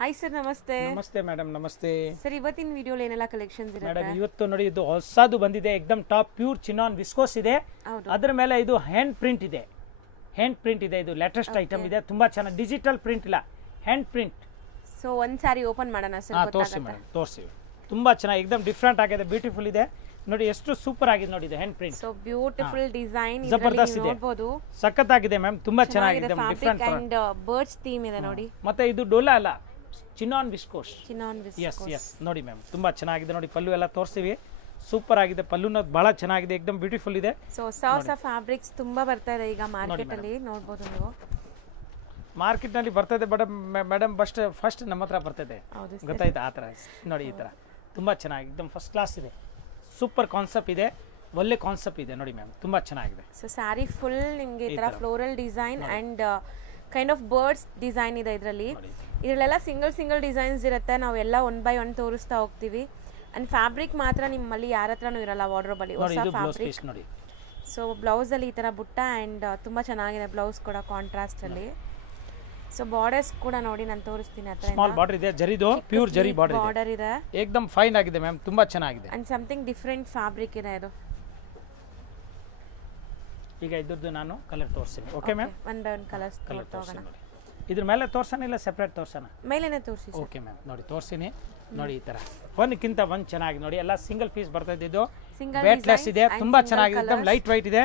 Hi sir, ನಮಸ್ತೆ. ನಮಸ್ತೆ madam, ನಮಸ್ತೆ ಸರ್, ಇವತ್ತಿನ ವಿಡಿಯೋಲಿ ಏನೆಲ್ಲ ಕಲೆಕ್ಷನ್ಸ್ ಇರುತ್ತೆ ಮೇಡಮ್? ಇವತ್ತು ನೋಡಿ, ಇದು ಹೊಸದು ಬಂದಿದೆ, ಎಕ್ದಮ್ ಟಾಪ್ ಪ್ಯೂರ್ ಚಿನಾನ್ ವಿಸ್ಕೋಸ್ ಇದೆ. ಅದರ ಮೇಲೆ ಇದು ಹ್ಯಾಂಡ್ ಪ್ರಿಂಟ್ ಇದೆ. ಇದು ಲೇಟೆಸ್ಟ್ ಐಟಮ್ ಇದೆ, ತುಂಬಾ ಚೆನ್ನಾಗಿ. ಡಿಜಿಟಲ್ ಪ್ರಿಂಟ್ ಇಲ್ಲ, ಹ್ಯಾಂಡ್ ಪ್ರಿಂಟ್. ಸೊ ಒಂದ್ ಸಾರಿ ಓಪನ್ ಮಾಡೋಣ ಸರ್? ತೋರಿಸಿ ಮೇಡಮ್, ತೋರಿಸಿ. ತುಂಬಾ ಚೆನ್ನಾಗಿ, ಎಕ್ದಮ್ ಡಿಫ್ರೆಂಟ್ ಆಗಿದೆ, ಬ್ಯೂಟಿಫುಲ್ ಇದೆ ನೋಡಿ. ಎಷ್ಟು ಸೂಪರ್ ಆಗಿದೆ ನೋಡಿ, ಇದು hand print. So beautiful design ಜಬರ್ದಸ್ತ್ ಇದೆ, ಸಖತ್ತಾಗಿದೆ ಮ್ಯಾಮ್, ತುಂಬಾ ಚೆನ್ನಾಗಿದೆ. ಡಿಫರೆಂಟ್ ಅಂಡ್ ಬರ್ಡ್ಸ್ ಥೀಮ್ ಇದೆ ನೋಡಿ. ಮತ್ತೆ ಇದು ಡೋಲಾ ಅಲ್ಲ, ಚಿನಾನ್ ವಿಸ್ಕೋಸ್. ಎಸ್ ಎಸ್ ನೋಡಿ ಮ್ಯಾಮ್, ತುಂಬಾ ಚೆನ್ನಾಗಿದೆ ನೋಡಿ. ಪಲ್ಲು ಎಲ್ಲ ತೋರಿಸ್ತೀವಿ, ಸೂಪರ್ ಆಗಿದೆ. ಪಲ್ಲುನ ಬಹಳ ಚೆನ್ನಾಗಿದೆ, ಎಕ್ದಮ್ ಬ್ಯೂಟಿಫುಲ್ ಇದೆ. ಸೊ ಹೊಸ ಫ್ಯಾಬ್ರಿಕ್ಸ್ ತುಂಬಾ ಬರ್ತಾ ಇದೆ ಈಗ ಮಾರ್ಕೆಟ್ ಅಲ್ಲಿ, ನೋಡಬಹುದು ನೀವು. ಮಾರ್ಕೆಟ್ ನಲ್ಲಿ ಬರ್ತದೆ ಮೇಡಮ್, ಫಸ್ಟ್ ನಮ್ಮ ಹತ್ರ ಬರ್ತದೆ, ಗೊತ್ತಾಯ್ತಾ? ಆ ತರ ನೋಡಿ, ಈ ತರ ತುಂಬಾ ಚೆನ್ನಾಗಿ, ಎಕ್ದಮ್ ಫಸ್ಟ್ ಕ್ಲಾಸ್ ಇದೆ. ಸೂಪರ್ ಕಾನ್ಸೆಪ್ಟ್ ಇದೆ, ಒಳ್ಳೆ ಕಾನ್ಸೆಪ್ಟ್ ಇದೆ ನೋಡಿ ಮ್ಯಾಮ್, ತುಂಬಾ ಚೆನ್ನಾಗಿದೆ. ಸೊ ಸ್ಯಾರಿ ಫುಲ್ ನಿಮಗೆ ಈ ತರ floral design and kind of birds design ಇದೆ ಇದರಲ್ಲಿ. ಇದರಲ್ಲೆಲ್ಲ ಸಿಂಗಲ್ ಡಿಸೈನ್ಸ್ ಇರುತ್ತೆ, ನಾವು ಎಲ್ಲ ಒನ್ ಬೈ ಒನ್ ತೋರಿಸ್ತಾ ಹೋಗ್ತೀವಿ. ಅಂಡ್ ಫ್ಯಾಬ್ರಿಕ್ ಮಾತ್ರ ನಿಮ್ಮಲ್ಲಿ ಯಾರ ಹತ್ರನೂ ಇರಲ್ಲ ವಾರ್ಡ್ರೋಬ್ ಅಲ್ಲಿ, ಹೊಸ ಫ್ಯಾಬ್ರಿಕ್ ನೋಡಿ. ಸೊ ಬ್ಲೌಸ್ ಅಲ್ಲಿ ಈ ತರ ಬುಟ್ಟ ಅಂಡ್ ತುಂಬಾ ಚೆನ್ನಾಗಿದೆ ಬ್ಲೌಸ್ ಕೂಡ ಕಾಂಟ್ರಾಸ್ಟ್ ಅಲ್ಲಿ. ಸೊ ಬಾರ್ಡರ್ಸ್ ಕೂಡ ನೋಡಿ, ನಾನು ತೋರಿಸ್ತೀನಿ. ಆ ತರ ಸ್ಮಾಲ್ ಬಾರ್ಡರ್ ಇದೆ, ಜರಿದು ಪ್ಯೂರ್ ಜರಿ ಬಾರ್ಡರ್ ಇದೆ, ಏಕದಮ್ ಫೈನ್ ಆಗಿದೆ ಮ್ಯಾಮ್, ತುಂಬಾ ಚೆನ್ನಾಗಿದೆ. ಅಂಡ್ ಸಮಥಿಂಗ್ ಡಿಫರೆಂಟ್ ಫ್ಯಾಬ್ರಿಕ್ ಇದೆ ಇದು. ಈಗ ಇದ್ರದ್ದು ನಾನು ಕಲರ್ ತೋರಿಸ್ತೀನಿ, okay ma'am? One by one colours ತೋರಿಸೋಣ. ಇದ್ರ ಮೇಲೆ ತೋರ್ಸೋಣ ಇಲ್ಲ ಸೆಪರೇಟ್ ತೋರ್ಸೋಣ? ಮೇಲೇನೆ ತೋರಿಸಿ. ಓಕೆ ಮ್ಯಾಮ್, ನೋಡಿ ತೋರಿಸ್ತೀನಿ ನೋಡಿ. ಈ ತರ ಒಂದಕ್ಕಿಂತ ಒಂದು ಚೆನ್ನಾಗಿ ನೋಡಿ, ಎಲ್ಲ ಸಿಂಗಲ್ ಪೀಸ್ ಬರ್ತಾ ಇದ್ದು, ವೇಟ್ಲೆಸ್ ಇದೆ, ತುಂಬಾ ಚೆನ್ನಾಗಿದೆ, ಎಕ್ದಮ್ ಲೈಟ್ ವೈಟ್ ಇದೆ,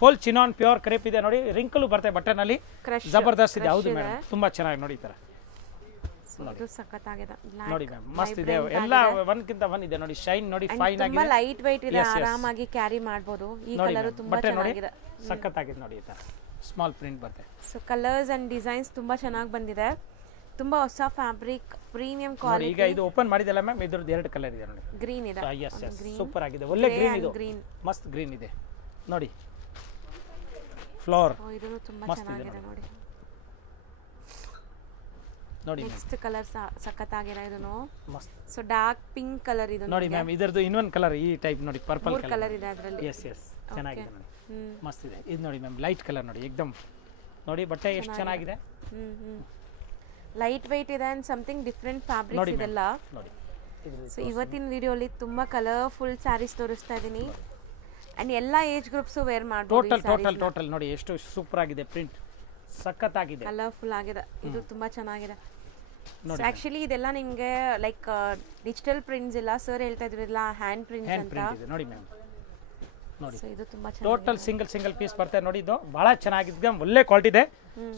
ಫುಲ್ ಚಿನಾನ್ ಪ್ಯೂರ್ ಕ್ರೇಪ್ ಇದೆ ನೋಡಿ. ರಿಂಕಲ್ ಬರ್ತದೆ ಬಟನ್ ಅಲ್ಲಿ, ಜಬರ್ದಸ್ತ್ ಇದೆ. ಹೌದು ಮೇಡಮ್, ತುಂಬಾ ಚೆನ್ನಾಗಿ ನೋಡಿ. ಈ ತರ ನೋಡಿ ಮ್ಯಾಮ್, ಮಸ್ತ್ ಇದೆ, ಎಲ್ಲ ಒಂದಕ್ಕಿಂತ ಒಂದ್ ಇದೆ ನೋಡಿ. ಶೈನ್ ನೋಡಿ, ಫೈನ್ ಆಗಿದೆ, ಲೈಟ್ ವೈಟ್ ಇದೆ, ಆರಾಮಾಗಿ ಕ್ಯಾರಿ ಮಾಡಬಹುದು. ಈ ಕಲರ್ ತುಂಬಾ ಚೆನ್ನಾಗಿದೆ, ಸಖತ್ತಾಗಿದೆ ನೋಡಿ. ಈ ತರ ಸ್ಮಾಲ್ ಪ್ರಿಂಟ್ ಬರುತ್ತೆ. ಸೊ ಕಲರ್ಸ್ ಅಂಡ್ ಡಿಸೈನ್ಸ್ ತುಂಬಾ ಚೆನ್ನಾಗಿ ಬಂದಿದೆ, ತುಂಬಾ ಹೊಸ ಫ್ಯಾಬ್ರಿಕ್, ಪ್ರೀಮಿಯಂ ಕ್ವಾಲಿಟಿ. ಈಗ ಇದು ಓಪನ್ ಮಾಡಿದಲ್ಲ ಮ್ಯಾಮ್, ಇದ್ರದ್ದು ಎರಡು ಕಲರ್ ಇದೆ ನೋಡಿ. ಗ್ರೀನ್ ಇದೆ, ಸೂಪರ್ ಆಗಿದೆ, ಒಳ್ಳೆ ಗ್ರೀನ್ ಇದು, ಮಸ್ತ್ ಗ್ರೀನ್ ಇದೆ ನೋಡಿ. ಫ್ಲವರ್ ಇದು ತುಂಬಾ ಚೆನ್ನಾಗಿದೆ ನೋಡಿ. ನೋಡಿ ನೆಕ್ಸ್ಟ್ ಕಲರ್ ಸಖತ್ತಾಗಿದೆ, ಇದನ್ನು ಮಸ್ತ್. ಸೊ ಡಾರ್ಕ್ ಪಿಂಕ್ ಕಲರ್ ಇದು ನೋಡಿ ಮ್ಯಾಮ್. ಇದರದ್ದು ಇನ್ನೊಂದು ಕಲರ್ ಈ ಟೈಪ್ ನೋಡಿ, ಪರ್ಪಲ್ ಕಲರ್ ಇದೆ ಅದರಲ್ಲಿ. ಎಸ್ ಚೆನ್ನಾಗಿದೆ ನೋಡಿ, ಮಸ್ತ್ ಇದೆ. ಇದು ನೋಡಿ ಮ್ಯಾಮ್, ಲೈಟ್ ಕಲರ್ ನೋಡಿ, ಎಕ್ದಮ್ ನೋಡಿ. ಬಟ್ಟೆ ಎಷ್ಟು ಚೆನ್ನಾಗಿದೆ, ಲೈಟ್ ವೈಟ್ ಇದೆ ಅಂಡ್ ಸಮಥಿಂಗ್ ಡಿಫರೆಂಟ್ ಫ್ಯಾಬ್ರಿಕ್ಸ್ ಇದೆಲ್ಲ ನೋಡಿ. ಸೊ ಇವತ್ತಿನ ವಿಡಿಯೋಲಿ ತುಂಬಾ ಕಲರ್ಫುಲ್ ಸ್ಯಾರೀಸ್ ತೋರಿಸ್ತಾ ಇದೀನಿ, ಅಂಡ್ ಎಲ್ಲಾ ಏಜ್ ಗ್ರೂಪ್ಸ್ ವೇರ್ ಮಾಡಬಹುದು. ಟೋಟಲ್ ನೋಡಿ, ಎಷ್ಟು ಸೂಪರ್ ಆಗಿದೆ, ಪ್ರಿಂಟ್ ಸಖತ್ತಾಗಿದೆ, ಕಲರ್ಫುಲ್ ಆಗಿದೆ. ಇದು ತುಂಬಾ ಚೆನ್ನಾಗಿದೆ. ಆಕ್ಚುಲಿ ಇದೆಲ್ಲ ನಿಮಗೆ ಲೈಕ್ ಡಿಜಿಟಲ್ ಪ್ರಿಂಟ್ಸ್ ಇಲ್ಲ, ಸರ್ ಹೇಳ್ತಾ ಇದ್ರಲ್ಲ ಹ್ಯಾಂಡ್ ಪ್ರಿಂಟ್ಸ್ ಅಂತ ನೋಡಿ ಮ್ಯಾಮ್. ನೋಡಿ ಇದು ತುಂಬಾ ಟೋಟಲ್ ಸಿಂಗಲ್ ಪೀಸ್ ಬರ್ತದೆ ನೋಡಿ. ಇದು ಬಹಳ ಚೆನ್ನಾಗಿದೆ, ಒಳ್ಳೆ ಕ್ವಾಲಿಟಿ ಇದೆ,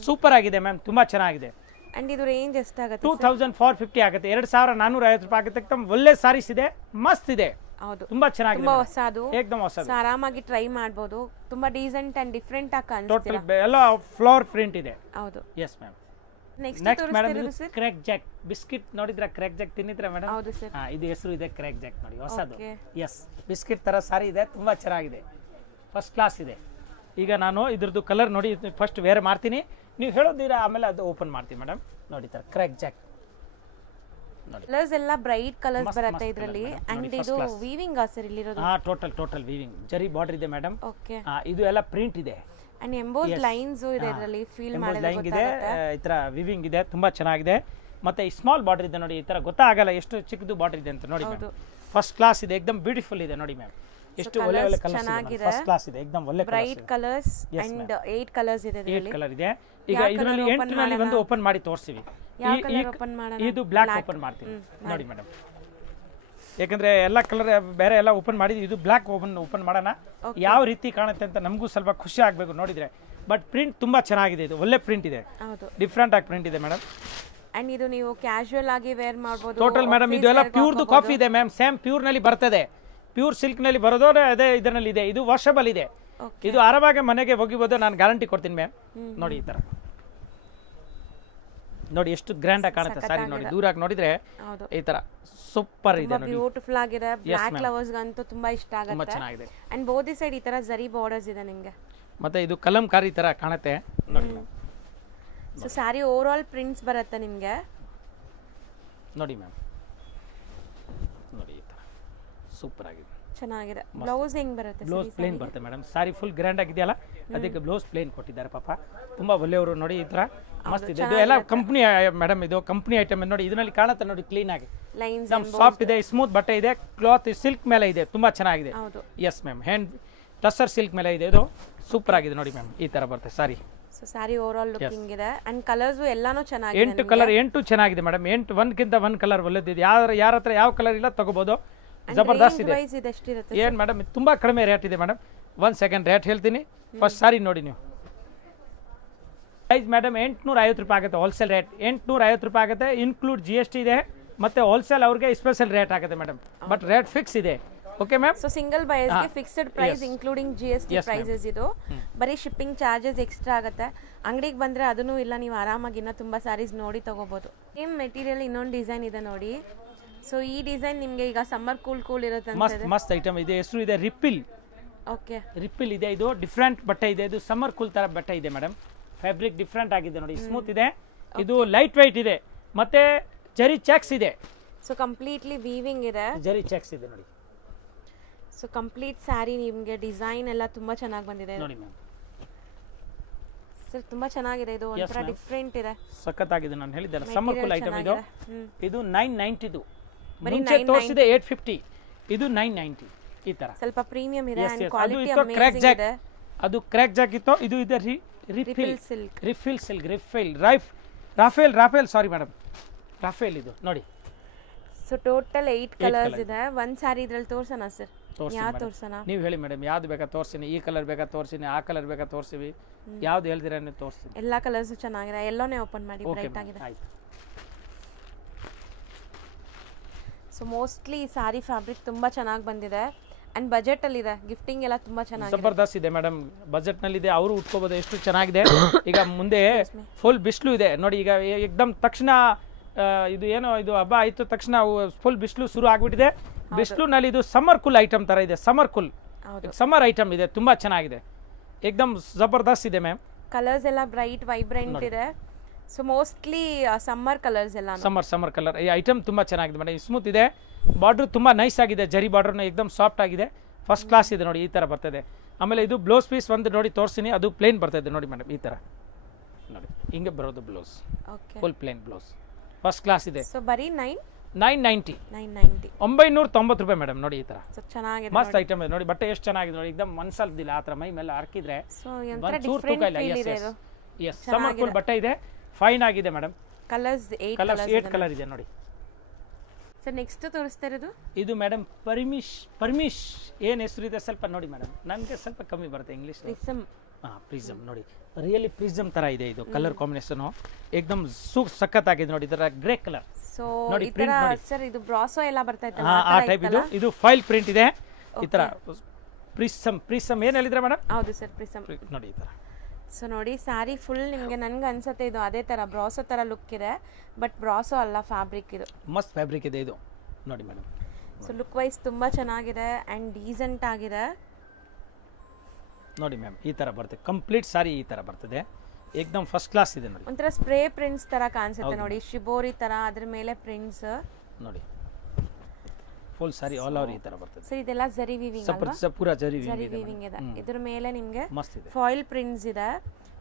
ಸೂಪರ್ ಆಗಿದೆ ಮ್ಯಾಮ್, ತುಂಬಾ ಚೆನ್ನಾಗಿದೆ. ಅಂಡ್ ಇದು ರೇಂಜ್ ಎಷ್ಟಾಗುತ್ತೆ? 2450 ಆಗುತ್ತೆ, 2450 ರೂಪಾಯಿ ಆಗುತ್ತೆ. ಒಳ್ಳೆ ಸಾರೀಸ್ ಇದೆ, ಮಸ್ತ್ ಇದೆ. ಹೌದು, ತುಂಬಾ ಚೆನ್ನಾಗಿದೆ, ತುಂಬಾ ಹೊಸದು, ಏಕದಮ್ ಹೊಸದು. ಆರಾಮಾಗಿ ಟ್ರೈ ಮಾಡಬಹುದು, ತುಂಬಾ ಡೀಸೆಂಟ್ ಅಂಡ್ ಡಿಫರೆಂಟ್ ಆಗಿ ಕಾಣಿಸ್ತಿದೆ. ಟೋಟಲ್ ಎಲ್ಲ ಫ್ಲವರ್ ಪ್ರಿಂಟ್ ಇದೆ. ಹೌದು, yes ma'am. Next madam, Krackjack biscuit ನೋಡಿದ್ರ? ಕ್ರ್ಯಾಕ್ ಜಾಕ್ ತಿನ್ನಿದ್ರ ಮೇಡಮ್? ಹೌದು ಸರ್. ಇದು ಹೆಸರು ಇದೆ ಕ್ರ್ಯಾಕ್ ಜಾಕ್ ನೋಡಿ, ಹೊಸದು. ಎಸ್, ಬಿಸ್ಕಿಟ್ ತರ ಸಾರಿ ಇದೆ, ತುಂಬಾ ಚೆನ್ನಾಗಿದೆ, ಫಸ್ಟ್ ಕ್ಲಾಸ್ ಇದೆ. ಈಗ ನಾನು ಇದ್ರದ್ದು ಕಲರ್ ನೋಡಿ ಫಸ್ಟ್ ವೇರ್ ಮಾಡ್ತೀನಿ, ನೀವು ಹೇಳೋದಿರಾ, ಆಮೇಲೆ ಅದು ಓಪನ್ ಮಾಡ್ತೀನಿ ಮೇಡಮ್. ನೋಡಿ ತರ ಕ್ರ್ಯಾಕ್ ಜಾಕ್ ನೋಡಿ, ಕಲರ್ಸ್ ಎಲ್ಲ ಬ್ರೈಟ್ ಕಲರ್ಸ್ ಬರುತ್ತೆ ಇದರಲ್ಲಿ. ಅಂಡ್ ಇದು ವೀವಿಂಗ್ ಸರ್ ಇಲ್ಲಿರೋದು? ಟೋಟಲ್ ವೀವಿಂಗ್, ಜರಿ ಬಾರ್ಡರ್ ಇದೆ ಮೇಡಮ್. ಓಕೆ, ಇದು ಎಲ್ಲ ಪ್ರಿಂಟ್ ಇದೆ, ಅಂಡ್ ಎಂಬೋಸ್ ಲೈನ್ಸ್ ಇದೆ ಇದರಲ್ಲಿ, ಫೀಲ್ ಮಾಡಿದ್ರೆ ಲೈನ್ ಇದೆ, ಈ ತರ ವಿವಿಂಗ್ ಇದೆ, ತುಂಬಾ ಚೆನ್ನಾಗಿದೆ. ಮತ್ತೆ ಈ ಸ್ಮಾಲ್ ಬಾರ್ಡರ್ ಇದೆ ನೋಡಿ, ಈ ತರ ಗೊತ್ತಾಗಲ್ಲ ಎಷ್ಟು ಚಿಕ್ಕದು ಬಾರ್ಡರ್ ಇದೆ ಅಂತ ನೋಡಿ. ಫಸ್ಟ್ ಕ್ಲಾಸ್ ಇದೆ, ಎಕ್ದಮ್ ಬ್ಯೂಟಿಫುಲ್ ಇದೆ ನೋಡಿ ಮ್ಯಾಮ್. ಎಷ್ಟು ಒಳ್ಳೆ ಕಲರ್ಸ್ ಇದೆ, ಫಸ್ಟ್ ಕ್ಲಾಸ್ ಇದೆ, ಎಕ್ದಮ್ ಒಳ್ಳೆ ಬ್ರೈಟ್ ಕಲರ್ಸ್ ಅಂಡ್ 8 ಕಲರ್ಸ್ ಇದೆ ಇದರಲ್ಲಿ. 8 ಕಲರ್ ಇದೆ. ಈಗ ಇದರಲ್ಲಿ 8 ನಲ್ಲಿ ಒಂದು ಓಪನ್ ಮಾಡಿ ತೋರಿಸ್ತೀವಿ. ಇದು ಬ್ಲಾಕ್ ಓಪನ್ ಮಾಡ್ತೀವಿ ನೋಡಿ ಮೇಡಮ್, ಯಾಕಂದ್ರೆ ಎಲ್ಲ ಕಲರ್ ಬೇರೆ ಎಲ್ಲ ಓಪನ್ ಮಾಡಿದ್ವಿ, ಇದು ಬ್ಲಾಕ್ ಓಪನ್ ಮಾಡೋಣ. ಯಾವ ರೀತಿ ಕಾಣುತ್ತೆ ಅಂತ ನಮಗೂ ಸ್ವಲ್ಪ ಖುಷಿ ಆಗ್ಬೇಕು ನೋಡಿದ್ರೆ. ಬಟ್ ಪ್ರಿಂಟ್ ತುಂಬಾ ಚೆನ್ನಾಗಿದೆ, ಇದು ಒಳ್ಳೆ ಪ್ರಿಂಟ್ ಇದೆ, ಡಿಫ್ರೆಂಟ್ ಆಗಿ ಪ್ರಿಂಟ್ ಇದೆ ಮೇಡಮ್. ಅಂಡ್ ಇದು ನೀವು ಕ್ಯಾಶುಯಲ್ ಆಗಿ ವೇರ್ ಮಾಡಬಹುದು. ಟೋಟಲ್ ಮೇಡಮ್, ಇದು ಎಲ್ಲ ಪ್ಯೂರ್ದು ಕಾಫಿ ಇದೆ ಮ್ಯಾಮ್, ಸೇಮ್ ಪ್ಯೂರ್ ನಲ್ಲಿ ಬರ್ತದೆ, ಪ್ಯೂರ್ ಸಿಲ್ಕ್ ನಲ್ಲಿ ಬರೋದು ಅದೇ ಇದರಲ್ಲಿ ಇದೆ. ಇದು ವಾಷಬಲ್ ಇದೆ, ಇದು ಆರಾಮಾಗಿ ಮನೆಗೆ ಹೋಗಿಬೋದು, ನಾನು ಗ್ಯಾರಂಟಿ ಕೊಡ್ತೀನಿ ಮ್ಯಾಮ್. ನೋಡಿ ಈ ತರ ನೋಡಿ, ಎಷ್ಟು ಗ್ರ್ಯಾಂಡ್ ಆಗಿ ಕಾಣುತ್ತೆ ಸಾರಿ ನೋಡಿ, ದೂರಾಗಿ ನೋಡಿದ್ರೆ ಈ ತರ ಸೂಪರ್ ಇದೆ ನೋಡಿ, ಬ್ಯೂಟಿಫುಲ್ ಆಗಿದೆ. ಬ್ಲಾಕ್ ಲವರ್ಸ್ ಗಂತೂ ತುಂಬಾ ಇಷ್ಟ ಆಗುತ್ತೆ, ತುಂಬಾ ಚೆನ್ನಾಗಿದೆ. ಅಂಡ್ ಬೋದಿ ಸೈಡ್ ಈ ತರ ಜರಿ ಬಾರ್ಡರ್ಸ್ ಇದೆ ನಿಮಗೆ. ಮತ್ತೆ ಇದು ಕಲಂಕಾರಿ ತರ ಕಾಣುತ್ತೆ ನೋಡಿ. So sari over all prints ಬರುತ್ತೆ ನಿಮಗೆ ನೋಡಿ ಮ್ಯಾಮ್. ನೋಡಿ ಈ ತರ ಸೂಪರ್ ಆಗಿದೆ, ಚೆನ್ನಾಗಿದೆ. ಬ್ಲೌಸ್ ಹೆಂಗ್ ಬರುತ್ತೆ? ಬ್ಲೌಸ್ ಪ್ಲೇನ್ ಬರುತ್ತೆ ಮೇಡಮ್. ಸಾರಿ ಫುಲ್ ಗ್ರ್ಯಾಂಡ್ ಆಗಿದೆಯಲ್ಲ, ಅದಕ್ಕೆ ಬ್ಲೌಸ್ ಪ್ಲೇನ್ ಕೊಟ್ಟಿದ್ದಾರೆ ಪಾಪ, ತುಂಬಾ ಒಳ್ಳೆಯವರು ನೋಡಿ. ಈ ತರ ಮಸ್ತ್ ಇದೆ. ಇದು ಎಲ್ಲ ಕಂಪ್ನಿ ಮೇಡಮ್, ಇದು ಕಂಪ್ನಿ ಐಟಮ್ ನೋಡಿ. ಇದರಲ್ಲಿ ಕಾಣುತ್ತೆ ನೋಡಿ ಕ್ಲೀನ್ ಆಗಿ, ಲೈನ್ಸ್ ಸಾಫ್ಟ್ ಇದೆ, ಸ್ಮೂತ್ ಬಟ್ಟೆ ಇದೆ, ಕ್ಲಾತ್ ಸಿಲ್ಕ್ ಮೇಲೆ ಇದೆ, ತುಂಬಾ ಚೆನ್ನಾಗಿದೆ. ಹೌದು. Yes ma'am, hand tussar silk ಮೇಲೆ ಇದೆ, ಇದು ಸೂಪರ್ ಆಗಿದೆ ನೋಡಿ ಮ್ಯಾಮ್. ಈ ತರ ಬರುತ್ತೆ sari. So sari overall looking ಇದೆ ಅಂಡ್ ಕಲರ್ಸ್ ಎಲ್ಲಾನು ಚೆನ್ನಾಗಿದೆ. 8 ಕಲರ್ 8 ಚೆನ್ನಾಗಿದೆ ಮೇಡಮ್. 8 ಒಂದ್ಕಿಂತ ಒಂದು ಕಲರ್ ಒಳ್ಳೆದಿದೆ. ಯಾರ ಹತ್ರ ಯಾವ ಕಲರ್ ಇಲ್ಲ ತಗೋಬಹುದು. ಜಬರ್ದಸ್ತ್ ಇದೆ. ಪ್ರೈಸ್ ಇದೆ ಎಷ್ಟಿರುತ್ತೆ? ಏನ್ ಮೇಡಮ್, ತುಂಬಾ ಕಡಿಮೆ ರೇಟ್ ಇದೆ ಮೇಡಮ್. 1 ಸೆಕೆಂಡ್ ರೇಟ್ ಹೇಳ್ತೀನಿ. ಫಸ್ಟ್ ಸಾರಿ ನೋಡಿ ನೀವು. ಪ್ರೈಸ್ ಮೇಡಮ್ 850 ರೂಪಾಯಿ ಆಗುತ್ತೆ ಹೋಲ್ಸೇಲ್ ರೇಟ್. 850 ರೂಪಾಯಿ ಆಗುತ್ತೆ, ಇನ್ಕ್ಲೂಡ್ GST ಇದೆ. ಮತ್ತೆ ಹೋಲ್ಸೇಲ್ ಅವ್ರಿಗೆ ಸ್ಪೆಷಲ್ ರೇಟ್ ಆಗುತ್ತೆ ಮೇಡಮ್, ಬಟ್ ರೇಟ್ ಫಿಕ್ಸ್ ಇದೆ. Okay ma'am. So single buyers ಗೆ fixed price including GST prices ಇದು. ಬರೀ ಶಿಪ್ಪಿಂಗ್ ಚಾರ್ಜಸ್ ಎಕ್ಸ್ಟ್ರಾ ಆಗುತ್ತೆ. ಅಂಗಡಿಗೆ ಬಂದ್ರೆ ಅದನ್ನು ಇಲ್ಲ, ನೀವು ಆರಾಮಾಗಿ ಇನ್ನೂ ತುಂಬಾ ಸ್ಯಾರೀಸ್ ನೋಡಿ ತಗೋಬಹುದು. ಸೇಮ್ ಮೆಟೀರಿಯಲ್ ಇನ್ನೊಂದು ಡಿಸೈನ್ ಇದೆ ನೋಡಿ. ಸೊ ಈ ಡಿಸೈನ್ ನಿಮಗೆ ಈಗ ಸಮ್ಮರ್ ಕೂಲ್ ಇರುತ್ತೆ ಅಂತ. ಮಸ್ತ್ ಐಟಮ್ ಇದೆ. ಹೆಸರು ಇದೆ ರಿಪಿಲ್. ಓಕೆ, ರಿಪಿಲ್ ಇದೆ. ಇದು ಡಿಫ್ರೆಂಟ್ ಬಟ್ಟೆ ಇದೆ. ಇದು ಸಮ್ಮರ್ ಕೂಲ್ ತರ ಬಟ್ಟೆ ಇದೆ ಮೇಡಮ್. ಫ್ಯಾಬ್ರಿಕ್ ಡಿಫ್ರೆಂಟ್ ಆಗಿದೆ ನೋಡಿ, ಸ್ಮೂತ್ ಇದೆ. ಇದು ಲೈಟ್ ವೈಟ್ ಇದೆ, ಮತ್ತೆ ಜರಿ ಚೆಕ್ಸ್ ಇದೆ. ಸೊ ಕಂಪ್ಲೀಟ್ಲಿ ವೀವಿಂಗ್ ಇದೆ, ಜರಿ ಚೆಕ್ಸ್ ಇದೆ ನೋಡಿ. ಸೊ ಕಂಪ್ಲೀಟ್ ಸ್ಯಾರಿ ನಿಮಗೆ ಡಿಸೈನ್ ಎಲ್ಲ ತುಂಬಾ ಚೆನ್ನಾಗಿ ಬಂದಿದೆ ನೋಡಿ ಮ್ಯಾಮ್. ಸರ್ ತುಂಬಾ ಚೆನ್ನಾಗಿದೆ. ಇದು ಒಂಥರ ಡಿಫ್ರೆಂಟ್ ಇದೆ, ಸಖತ್ತಾಗಿದೆ. ನಾನು ಹೇಳಿದ್ದಲ್ಲ ಸಮ್ಮರ್ ಕೂಲ್ ಐಟಮ್ ಇದು. ಇದು 990. ಇದು ಮುಂಚೆ ತೋರಿಸಿದೆ 850, ಇದು 990. ಈ ತರ ಸ್ವಲ್ಪ ಪ್ರೀಮಿಯಂ ಇದೆ ಅಂಡ್ ಅದು ಕ್ವಾಲಿಟಿ ಇತ್ತು ಕ್ರ್ಯಾಕ್ ಅಮೇಜಿಂಗ್ ಜಾಕ್. ಇದೆ. ಅದು ಕ್ರ್ಯಾಕ್ ಜಾಕ್ ಇತ್ತು. ಇದು ಇದೆ refill silk. Refill silk, Rafael sorry madam, Rafael ಇದು ನೋಡಿ. ಸೊ ಟೋಟಲ್ 8 ಕಲರ್ಸ್ ಇದೆ. ಒಂದ್ ಸಾರಿ ಇದ್ರಲ್ಲಿ ತೋರ್ಸೋಣ ಸರ್? ಯಾವ್ದು ತೋರ್ಸೋಣ ನೀವು ಹೇಳಿ ಮೇಡಮ್. ಯಾವ್ದು ಬೇಕಾ ತೋರಿಸ್ತೀನಿ. ಈ ಕಲರ್ ಬೇಕಾ ತೋರಿಸ್ತೀನಿ, ಆ ಕಲರ್ ಬೇಕಾ ತೋರಿಸ್ತೀವಿ. ಯಾವ್ದು ಹೇಳ್ತೀರಾ ನೀವು ತೋರಿಸ್ತೀನಿ. ಎಲ್ಲಾ ಕಲರ್ಸ್ ಚೆನ್ನಾಗಿದೆ. ಎಲ್ಲೋನೇ ಓಪನ್ ಮಾಡಿ, ಬ್ರೈಟ್ ಆಗಿದೆ. ಸೊ ಮೋಸ್ಟ್ಲಿ ಸಾರಿ ಫ್ಯಾಬ್ರಿಕ್ ತುಂಬಾ ಚೆನ್ನಾಗಿ ಬಂದಿದೆ ಅಂಡ್ ಬಜೆಟ್ ಅಲ್ಲಿ ಇದೆ. ಗಿಫ್ಟಿಂಗ್ ಎಲ್ಲ ತುಂಬಾ ಚೆನ್ನಾಗಿದೆ, ಜಬರ್ದಸ್ತ್ ಇದೆ ಮೇಡಮ್. ಬಜೆಟ್ ನಲ್ಲಿ ಇದೆ, ಅವರು ಉಟ್ಕೋಬಹುದು. ಎಷ್ಟು ಚೆನ್ನಾಗಿದೆ. ಈಗ ಮುಂದೆ ಫುಲ್ ಬಿಸಿಲು ಇದೆ ನೋಡಿ. ಈಗ ಏಕದಮ್ ತಕ್ಷಣ ಇದು ಏನೋ ಇದು ಹಬ್ಬ ಆಯ್ತು ತಕ್ಷಣ ಫುಲ್ ಬಿಸಿಲು ಶುರು ಆಗ್ಬಿಟ್ಟಿದೆ. ಬಿಸಿಲುನಲ್ಲಿ ಇದು ಸಮ್ಮರ್ ಕೂಲ್ ಐಟಮ್ ತರ ಇದೆ. ಸಮ್ಮರ್ ಐಟಮ್ ಇದೆ, ತುಂಬಾ ಚೆನ್ನಾಗಿದೆ. ಏಕದಮ್ ಜಬರ್ದಸ್ತ್ ಇದೆ ಮ್ಯಾಮ್. ಕಲರ್ಸ್ ಎಲ್ಲ ಬ್ರೈಟ್ ವೈಬ್ರೆಂಟ್ ಇದೆ. ಸೊ ಮೋಸ್ಟ್ಲಿ ಸಮ್ಮರ್ ಕಲರ್ಸ್ ಎಲ್ಲ ಸಮ್ಮರ್ ಕಲರ್. ಈ ಐಟಮ್ ತುಂಬಾ ಚೆನ್ನಾಗಿದೆ ಮೇಡಮ್. ಸ್ಮೂತ್ ಇದೆ, ಬಾರ್ಡರ್ ತುಂಬಾ ನೈಸ್ ಆಗಿದೆ. ಜರಿ ಬಾರ್ಡರ್ನ ಏಕದಮ್ ಸಾಫ್ಟ್ ಆಗಿದೆ, ಫಸ್ಟ್ ಕ್ಲಾಸ್ ಇದೆ ನೋಡಿ. ಈ ತರ ಬರ್ತದೆ. ಆಮೇಲೆ ಇದು ಬ್ಲೌಸ್ ಪೀಸ್ ಒಂದು ನೋಡಿ ತೋರಿಸ್ತೀನಿ. ಅದು ಪ್ಲೇನ್ ಬರ್ತದೆ ನೋಡಿ ಮೇಡಮ್. ಈ ತರ ನೋಡಿ, ಹಿಂಗೆ ಬರೋದು blouse. Full plain blouse, first class ಇದೆ. ಸೊ ಬರೀ 990 990 ರೂಪಾಯಿ ಮೇಡಮ್. ನೋಡಿ ಈ ತರ ಮಸ್ತ್ ಐಟಮ್ ಇದೆ ನೋಡಿ. ಬಟ್ಟೆ ಎಷ್ಟು ಚೆನ್ನಾಗಿದೆ ನೋಡಿ. ಏಕದಮ್ ಮನ್ಸಲ್ದಿಲ್ಲ ಆ ತರ ಮೈ ಮೇಲೆ ಹಾಕಿದ್ರೆ ಚೂರು ತೂಕ ಇಲ್ಲ. ಎಸ್ ಸಮ್ಮರ್ ಕೂಲ್ ಬಟ್ಟೆ ಇದೆ, ಫೈನ್ ಆಗಿದೆ ಮೇಡಮ್. ಕಲರ್ಸ್ 8 ಕಲರ್ ಇದೆ ನೋಡಿ. ಸರ್ ನೆಕ್ಸ್ಟ್ ತೋರಿಸ್ತಾ ಇರೋದು ಇದು ಮೇಡಮ್ ಪರ್ಮಿಶ್ ಏನ್ ಹೆಸರು ಇದೆ ಸ್ವಲ್ಪ ನೋಡಿ ಮೇಡಮ್. ನನಗೆ ಸ್ವಲ್ಪ ಕಮ್ಮಿ ಬರುತ್ತೆ ಇಂಗ್ಲಿಷ್. ಪ್ರಿಸಮ್ ನೋಡಿ, ರಿಯಲಿ ಪ್ರಿಸಮ್ ತರ ಇದೆ. ಇದು ಕಲರ್ ಕಾಂಬಿನೇಷನ್ ಏಕದಮ್ ಸಖತ್ತಾಗಿದೆ ನೋಡಿ. ಇದರ ಗ್ರೇ ಕಲರ್. ಸೊ ಈ ತರ ಸರ್ ಇದು ಬ್ರಾಸೋ ಎಲ್ಲ ಬರ್ತಾ ಇತ್ತಲ್ಲ ಆ ಟೈಪ್. ಇದು ಫಾಯಿಲ್ ಪ್ರಿಂಟ್ ಇದೆ. ಈ ತರ ಪ್ರಿಸಮ್ ಏನ್ ಹೇಳಿದ್ರೆ ಮೇಡಮ್? ಹೌದು ಸರ್, ಪ್ರಿಸಮ್ ನೋಡಿ ಈ ತರ. ಸೊ ನೋಡಿ ಸ್ಯಾರಿ ಫುಲ್ ನಿಮಗೆ ನನ್ಗೆ ಅನ್ಸುತ್ತೆ ಇದು ಅದೇ ತರ ಬ್ರಾಸೋ ತರ ಲುಕ್ ಇದೆ, ಬಟ್ ಬ್ರಾಸೋ ಅಲ್ಲ, ಫ್ಯಾಬ್ರಿಕ್ ಇದು. ಮಸ್ತ್ ಫ್ಯಾಬ್ರಿಕ್ ಇದೆ ಇದು ನೋಡಿ ಮೇಡಮ್. ಸೊ ಲುಕ್ ವೈಸ್ ತುಂಬಾ ಚೆನ್ನಾಗಿದೆ ಅಂಡ್ ಡೀಸೆಂಟ್ ಆಗಿದೆ ನೋಡಿ ಮ್ಯಾಮ್. ಈ ತರ ಬರುತ್ತೆ ಕಂಪ್ಲೀಟ್ ಸಾರಿ. ಈ ತರ ಬರ್ತದೆ, ಏಕದಮ್ ಫಸ್ಟ್ ಕ್ಲಾಸ್ ಇದೆ ನೋಡಿ. ಒಂಥರ ಸ್ಪ್ರೇ ಪ್ರಿಂಟ್ಸ್ ತರ ಕಾಣಿಸುತ್ತೆ ನೋಡಿ, ಶಿಬೋರಿ ತರ ಅದ್ರ ಮೇಲೆ ಪ್ರಿಂಟ್ಸ್ ನೋಡಿ. ಫುಲ್ ಸಾರಿ ಆಲ್ ಓವರ್ ಈ ತರ ಬರ್ತದೆ. ಸರ್ ಇದೆಲ್ಲ ಜರಿ ವೀವಿಂಗ್ ಅಲ್ವಾ? ಪೂರಾ ಜರಿ ವೀವಿಂಗ್ ಇದೆ. ಇದ್ರ ಮೇಲೆ ನಿಮಗೆ ಮಸ್ತ್ ಇದೆ, ಫಾಯಿಲ್ ಪ್ರಿಂಟ್ಸ್ ಇದೆ.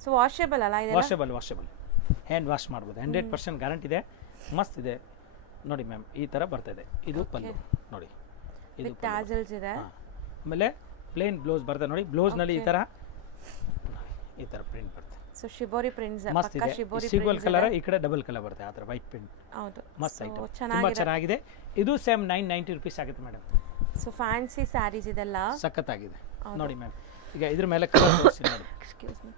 ಸೊ ವಾಷೇಬಲ್ ಅಲ್ಲ ಇದೆಲ್ಲ? ವಾಷೇಬಲ್ ಹ್ಯಾಂಡ್ ವಾಶ್ ಮಾಡಬಹುದು. 100% ಗ್ಯಾರಂಟಿ ಇದೆ. ಮಸ್ತ್ ಇದೆ ನೋಡಿ ಮ್ಯಾಮ್. ಈ ತರ ಬರ್ತದೆ. ಇದು ಪಲ್ಲು ನೋಡಿ, ಇದು ಟಾಜಲ್ಸ್ ಇದೆ. ಆಮೇಲೆ ಪ್ಲೇನ್ ಬ್ಲೌಸ್ ಬರ್ತದೆ ನೋಡಿ. ಬ್ಲೌಸ್ ನಲ್ಲಿ ಈ ತರ ಪ್ರಿಂಟ್ ಬರ್ತದೆ. ಸೊ ಶಿಬೋರಿ ಪ್ರಿಂಟ್ಸ್ ಮಸ್ತ್ ಇದೆ. ಸಿಂಗಲ್ ಕಲರ್, ಈ ಕಡೆ ಡಬಲ್ ಕಲರ್ ಬರುತ್ತೆ ಆ ತರ ವೈಟ್ ಪ್ರಿಂಟ್. ಹೌದು, ಮಸ್ತ್ ಐಟಮ್, ತುಂಬಾ ಚೆನ್ನಾಗಿದೆ. ಇದು ಸೇಮ್ 990 ರೂಪೀಸ್ ಆಗುತ್ತೆ ಮೇಡಮ್. ಸೊ ಫ್ಯಾನ್ಸಿ ಸ್ಯಾರೀಸ್ ಇದೆಲ್ಲ ಸಖತ್ತಾಗಿದೆ ನೋಡಿ ಮ್ಯಾಮ್. ಈಗ ಇದ್ರ ಮೇಲೆ ಕಲರ್ ತೋರಿಸ್ತೀನಿ ನೋಡಿ. ಎಕ್ಸ್ಕ್ಯೂಸ್ ಮೀ,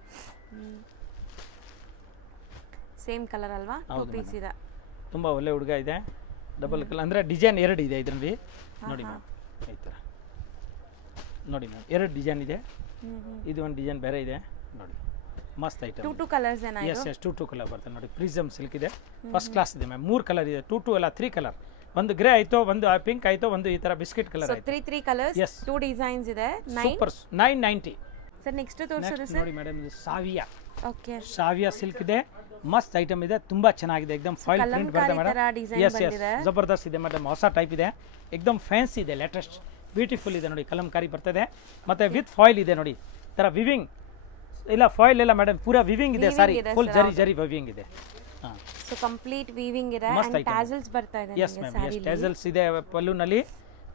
ಸೇಮ್ ಕಲರ್ ಅಲ್ವಾ? ಟೂ ಪೀಸ್ ಇದೆ. ತುಂಬಾ ಒಳ್ಳೆ ಹುಡುಗ ಇದೆ. ಡಬಲ್ ಕಲರ್ ಅಂದ್ರೆ ಡಿಸೈನ್ 2 ಇದೆ ಇದರಲ್ಲಿ ನೋಡಿ ಮ್ಯಾಮ್. ಈ ತರ ನೋಡಿ ಮ್ಯಾಮ್, 2 ಡಿಸೈನ್ ಇದೆ. ಇದು ಒಂದು ಡಿಸೈನ್ ಬೇರೆ ಇದೆ ನೋಡಿ. ಮಸ್ತ್ ಐಟಮ್. 2 ಕಲರ್ಸ್ ಏನಾ ಇದು? ಎಸ್ 2 ಕಲರ್ ಬರ್ತದೆ ನೋಡಿ. ಪ್ರಿಸಮ್ ಸಿಲ್ಕ್ ಇದೆ, ಫಸ್ಟ್ ಕ್ಲಾಸ್ ಇದೆ ಮ್ಯಾಮ್. 3 ಕಲರ್ ಇದೆ. 2 ಅಲ್ಲ 3 ಕಲರ್. ಒಂದು ಗ್ರೇ ಆಯ್ತು, ಒಂದು ಪಿಂಕ್ ಆಯ್ತು, ಒಂದು ಈ ತರ ಬಿಸ್ಕೆಟ್ ಕಲರ್ ಆಯ್ತು. 3 ಕಲರ್ಸ್, 2 ಡಿಸೈನ್ಸ್ ಇದೆ. ಸೂಪರ್ 990. ಸರ್ ನೆಕ್ಸ್ಟ್ ತೋರಿಸೋದು ಸರ್ ನೋಡಿ ಮೇಡಮ್, ಇದು ಸಾವಿಯಾ. ಓಕೆ, ಸಾವಿಯಾ ಸಿಲ್ಕ್ ಇದೆ. ಮಸ್ತ್ ಐಟಮ್ ಇದೆ, ತುಂಬಾ ಚೆನ್ನಾಗಿದೆ. ಏಕದಮ್ ಫಾಯಿಲ್ ಪ್ರಿಂಟ್ ಬರ್ತದೆ ಮೇಡಮ್. ಎಸ್ ಜಬರ್ದಸ್ತ್ ಇದೆ ಮೇಡಮ್. ಹೊಸ ಟೈಪ್ ಇದೆ, ಏಕದಮ್ ಫ್ಯಾನ್ಸಿ ಇದೆ, ಲೇಟೆಸ್ಟ್ ಬ್ಯೂಟಿಫುಲ್ ಇದೆ ನೋಡಿ. ಕಲಂಕಾರಿ ಬರ್ತದೆ, ಮತ್ತೆ ವಿತ್ ಫಾಯಿಲ್ ಇದೆ ನೋಡಿ. ತರ ವಿವಿಂಗ್ ಇಲ್ಲ ಫಾಯಿಲ್ ಇಲ್ಲ ಮೇಡಮ್, ಪೂರಾ ವಿವಿಂಗ್ ಇದೆ ಸಾರಿ, ಫುಲ್ ಜರಿ ವಿವಿಂಗ್ ಇದೆ. ಸೊ ಕಂಪ್ಲೀಟ್ ವೀವಿಂಗ್ ಇದೆ ಅಂಡ್ ಟ್ಯಾಸಲ್ಸ್ ಬರ್ತಾ ಇದೆ ಎಸ್ ಮ್ಯಾಮ್, ಎಸ್ ಟ್ಯಾಸಲ್ಸ್ ಇದೆ ಪಲ್ಲುನಲ್ಲಿ,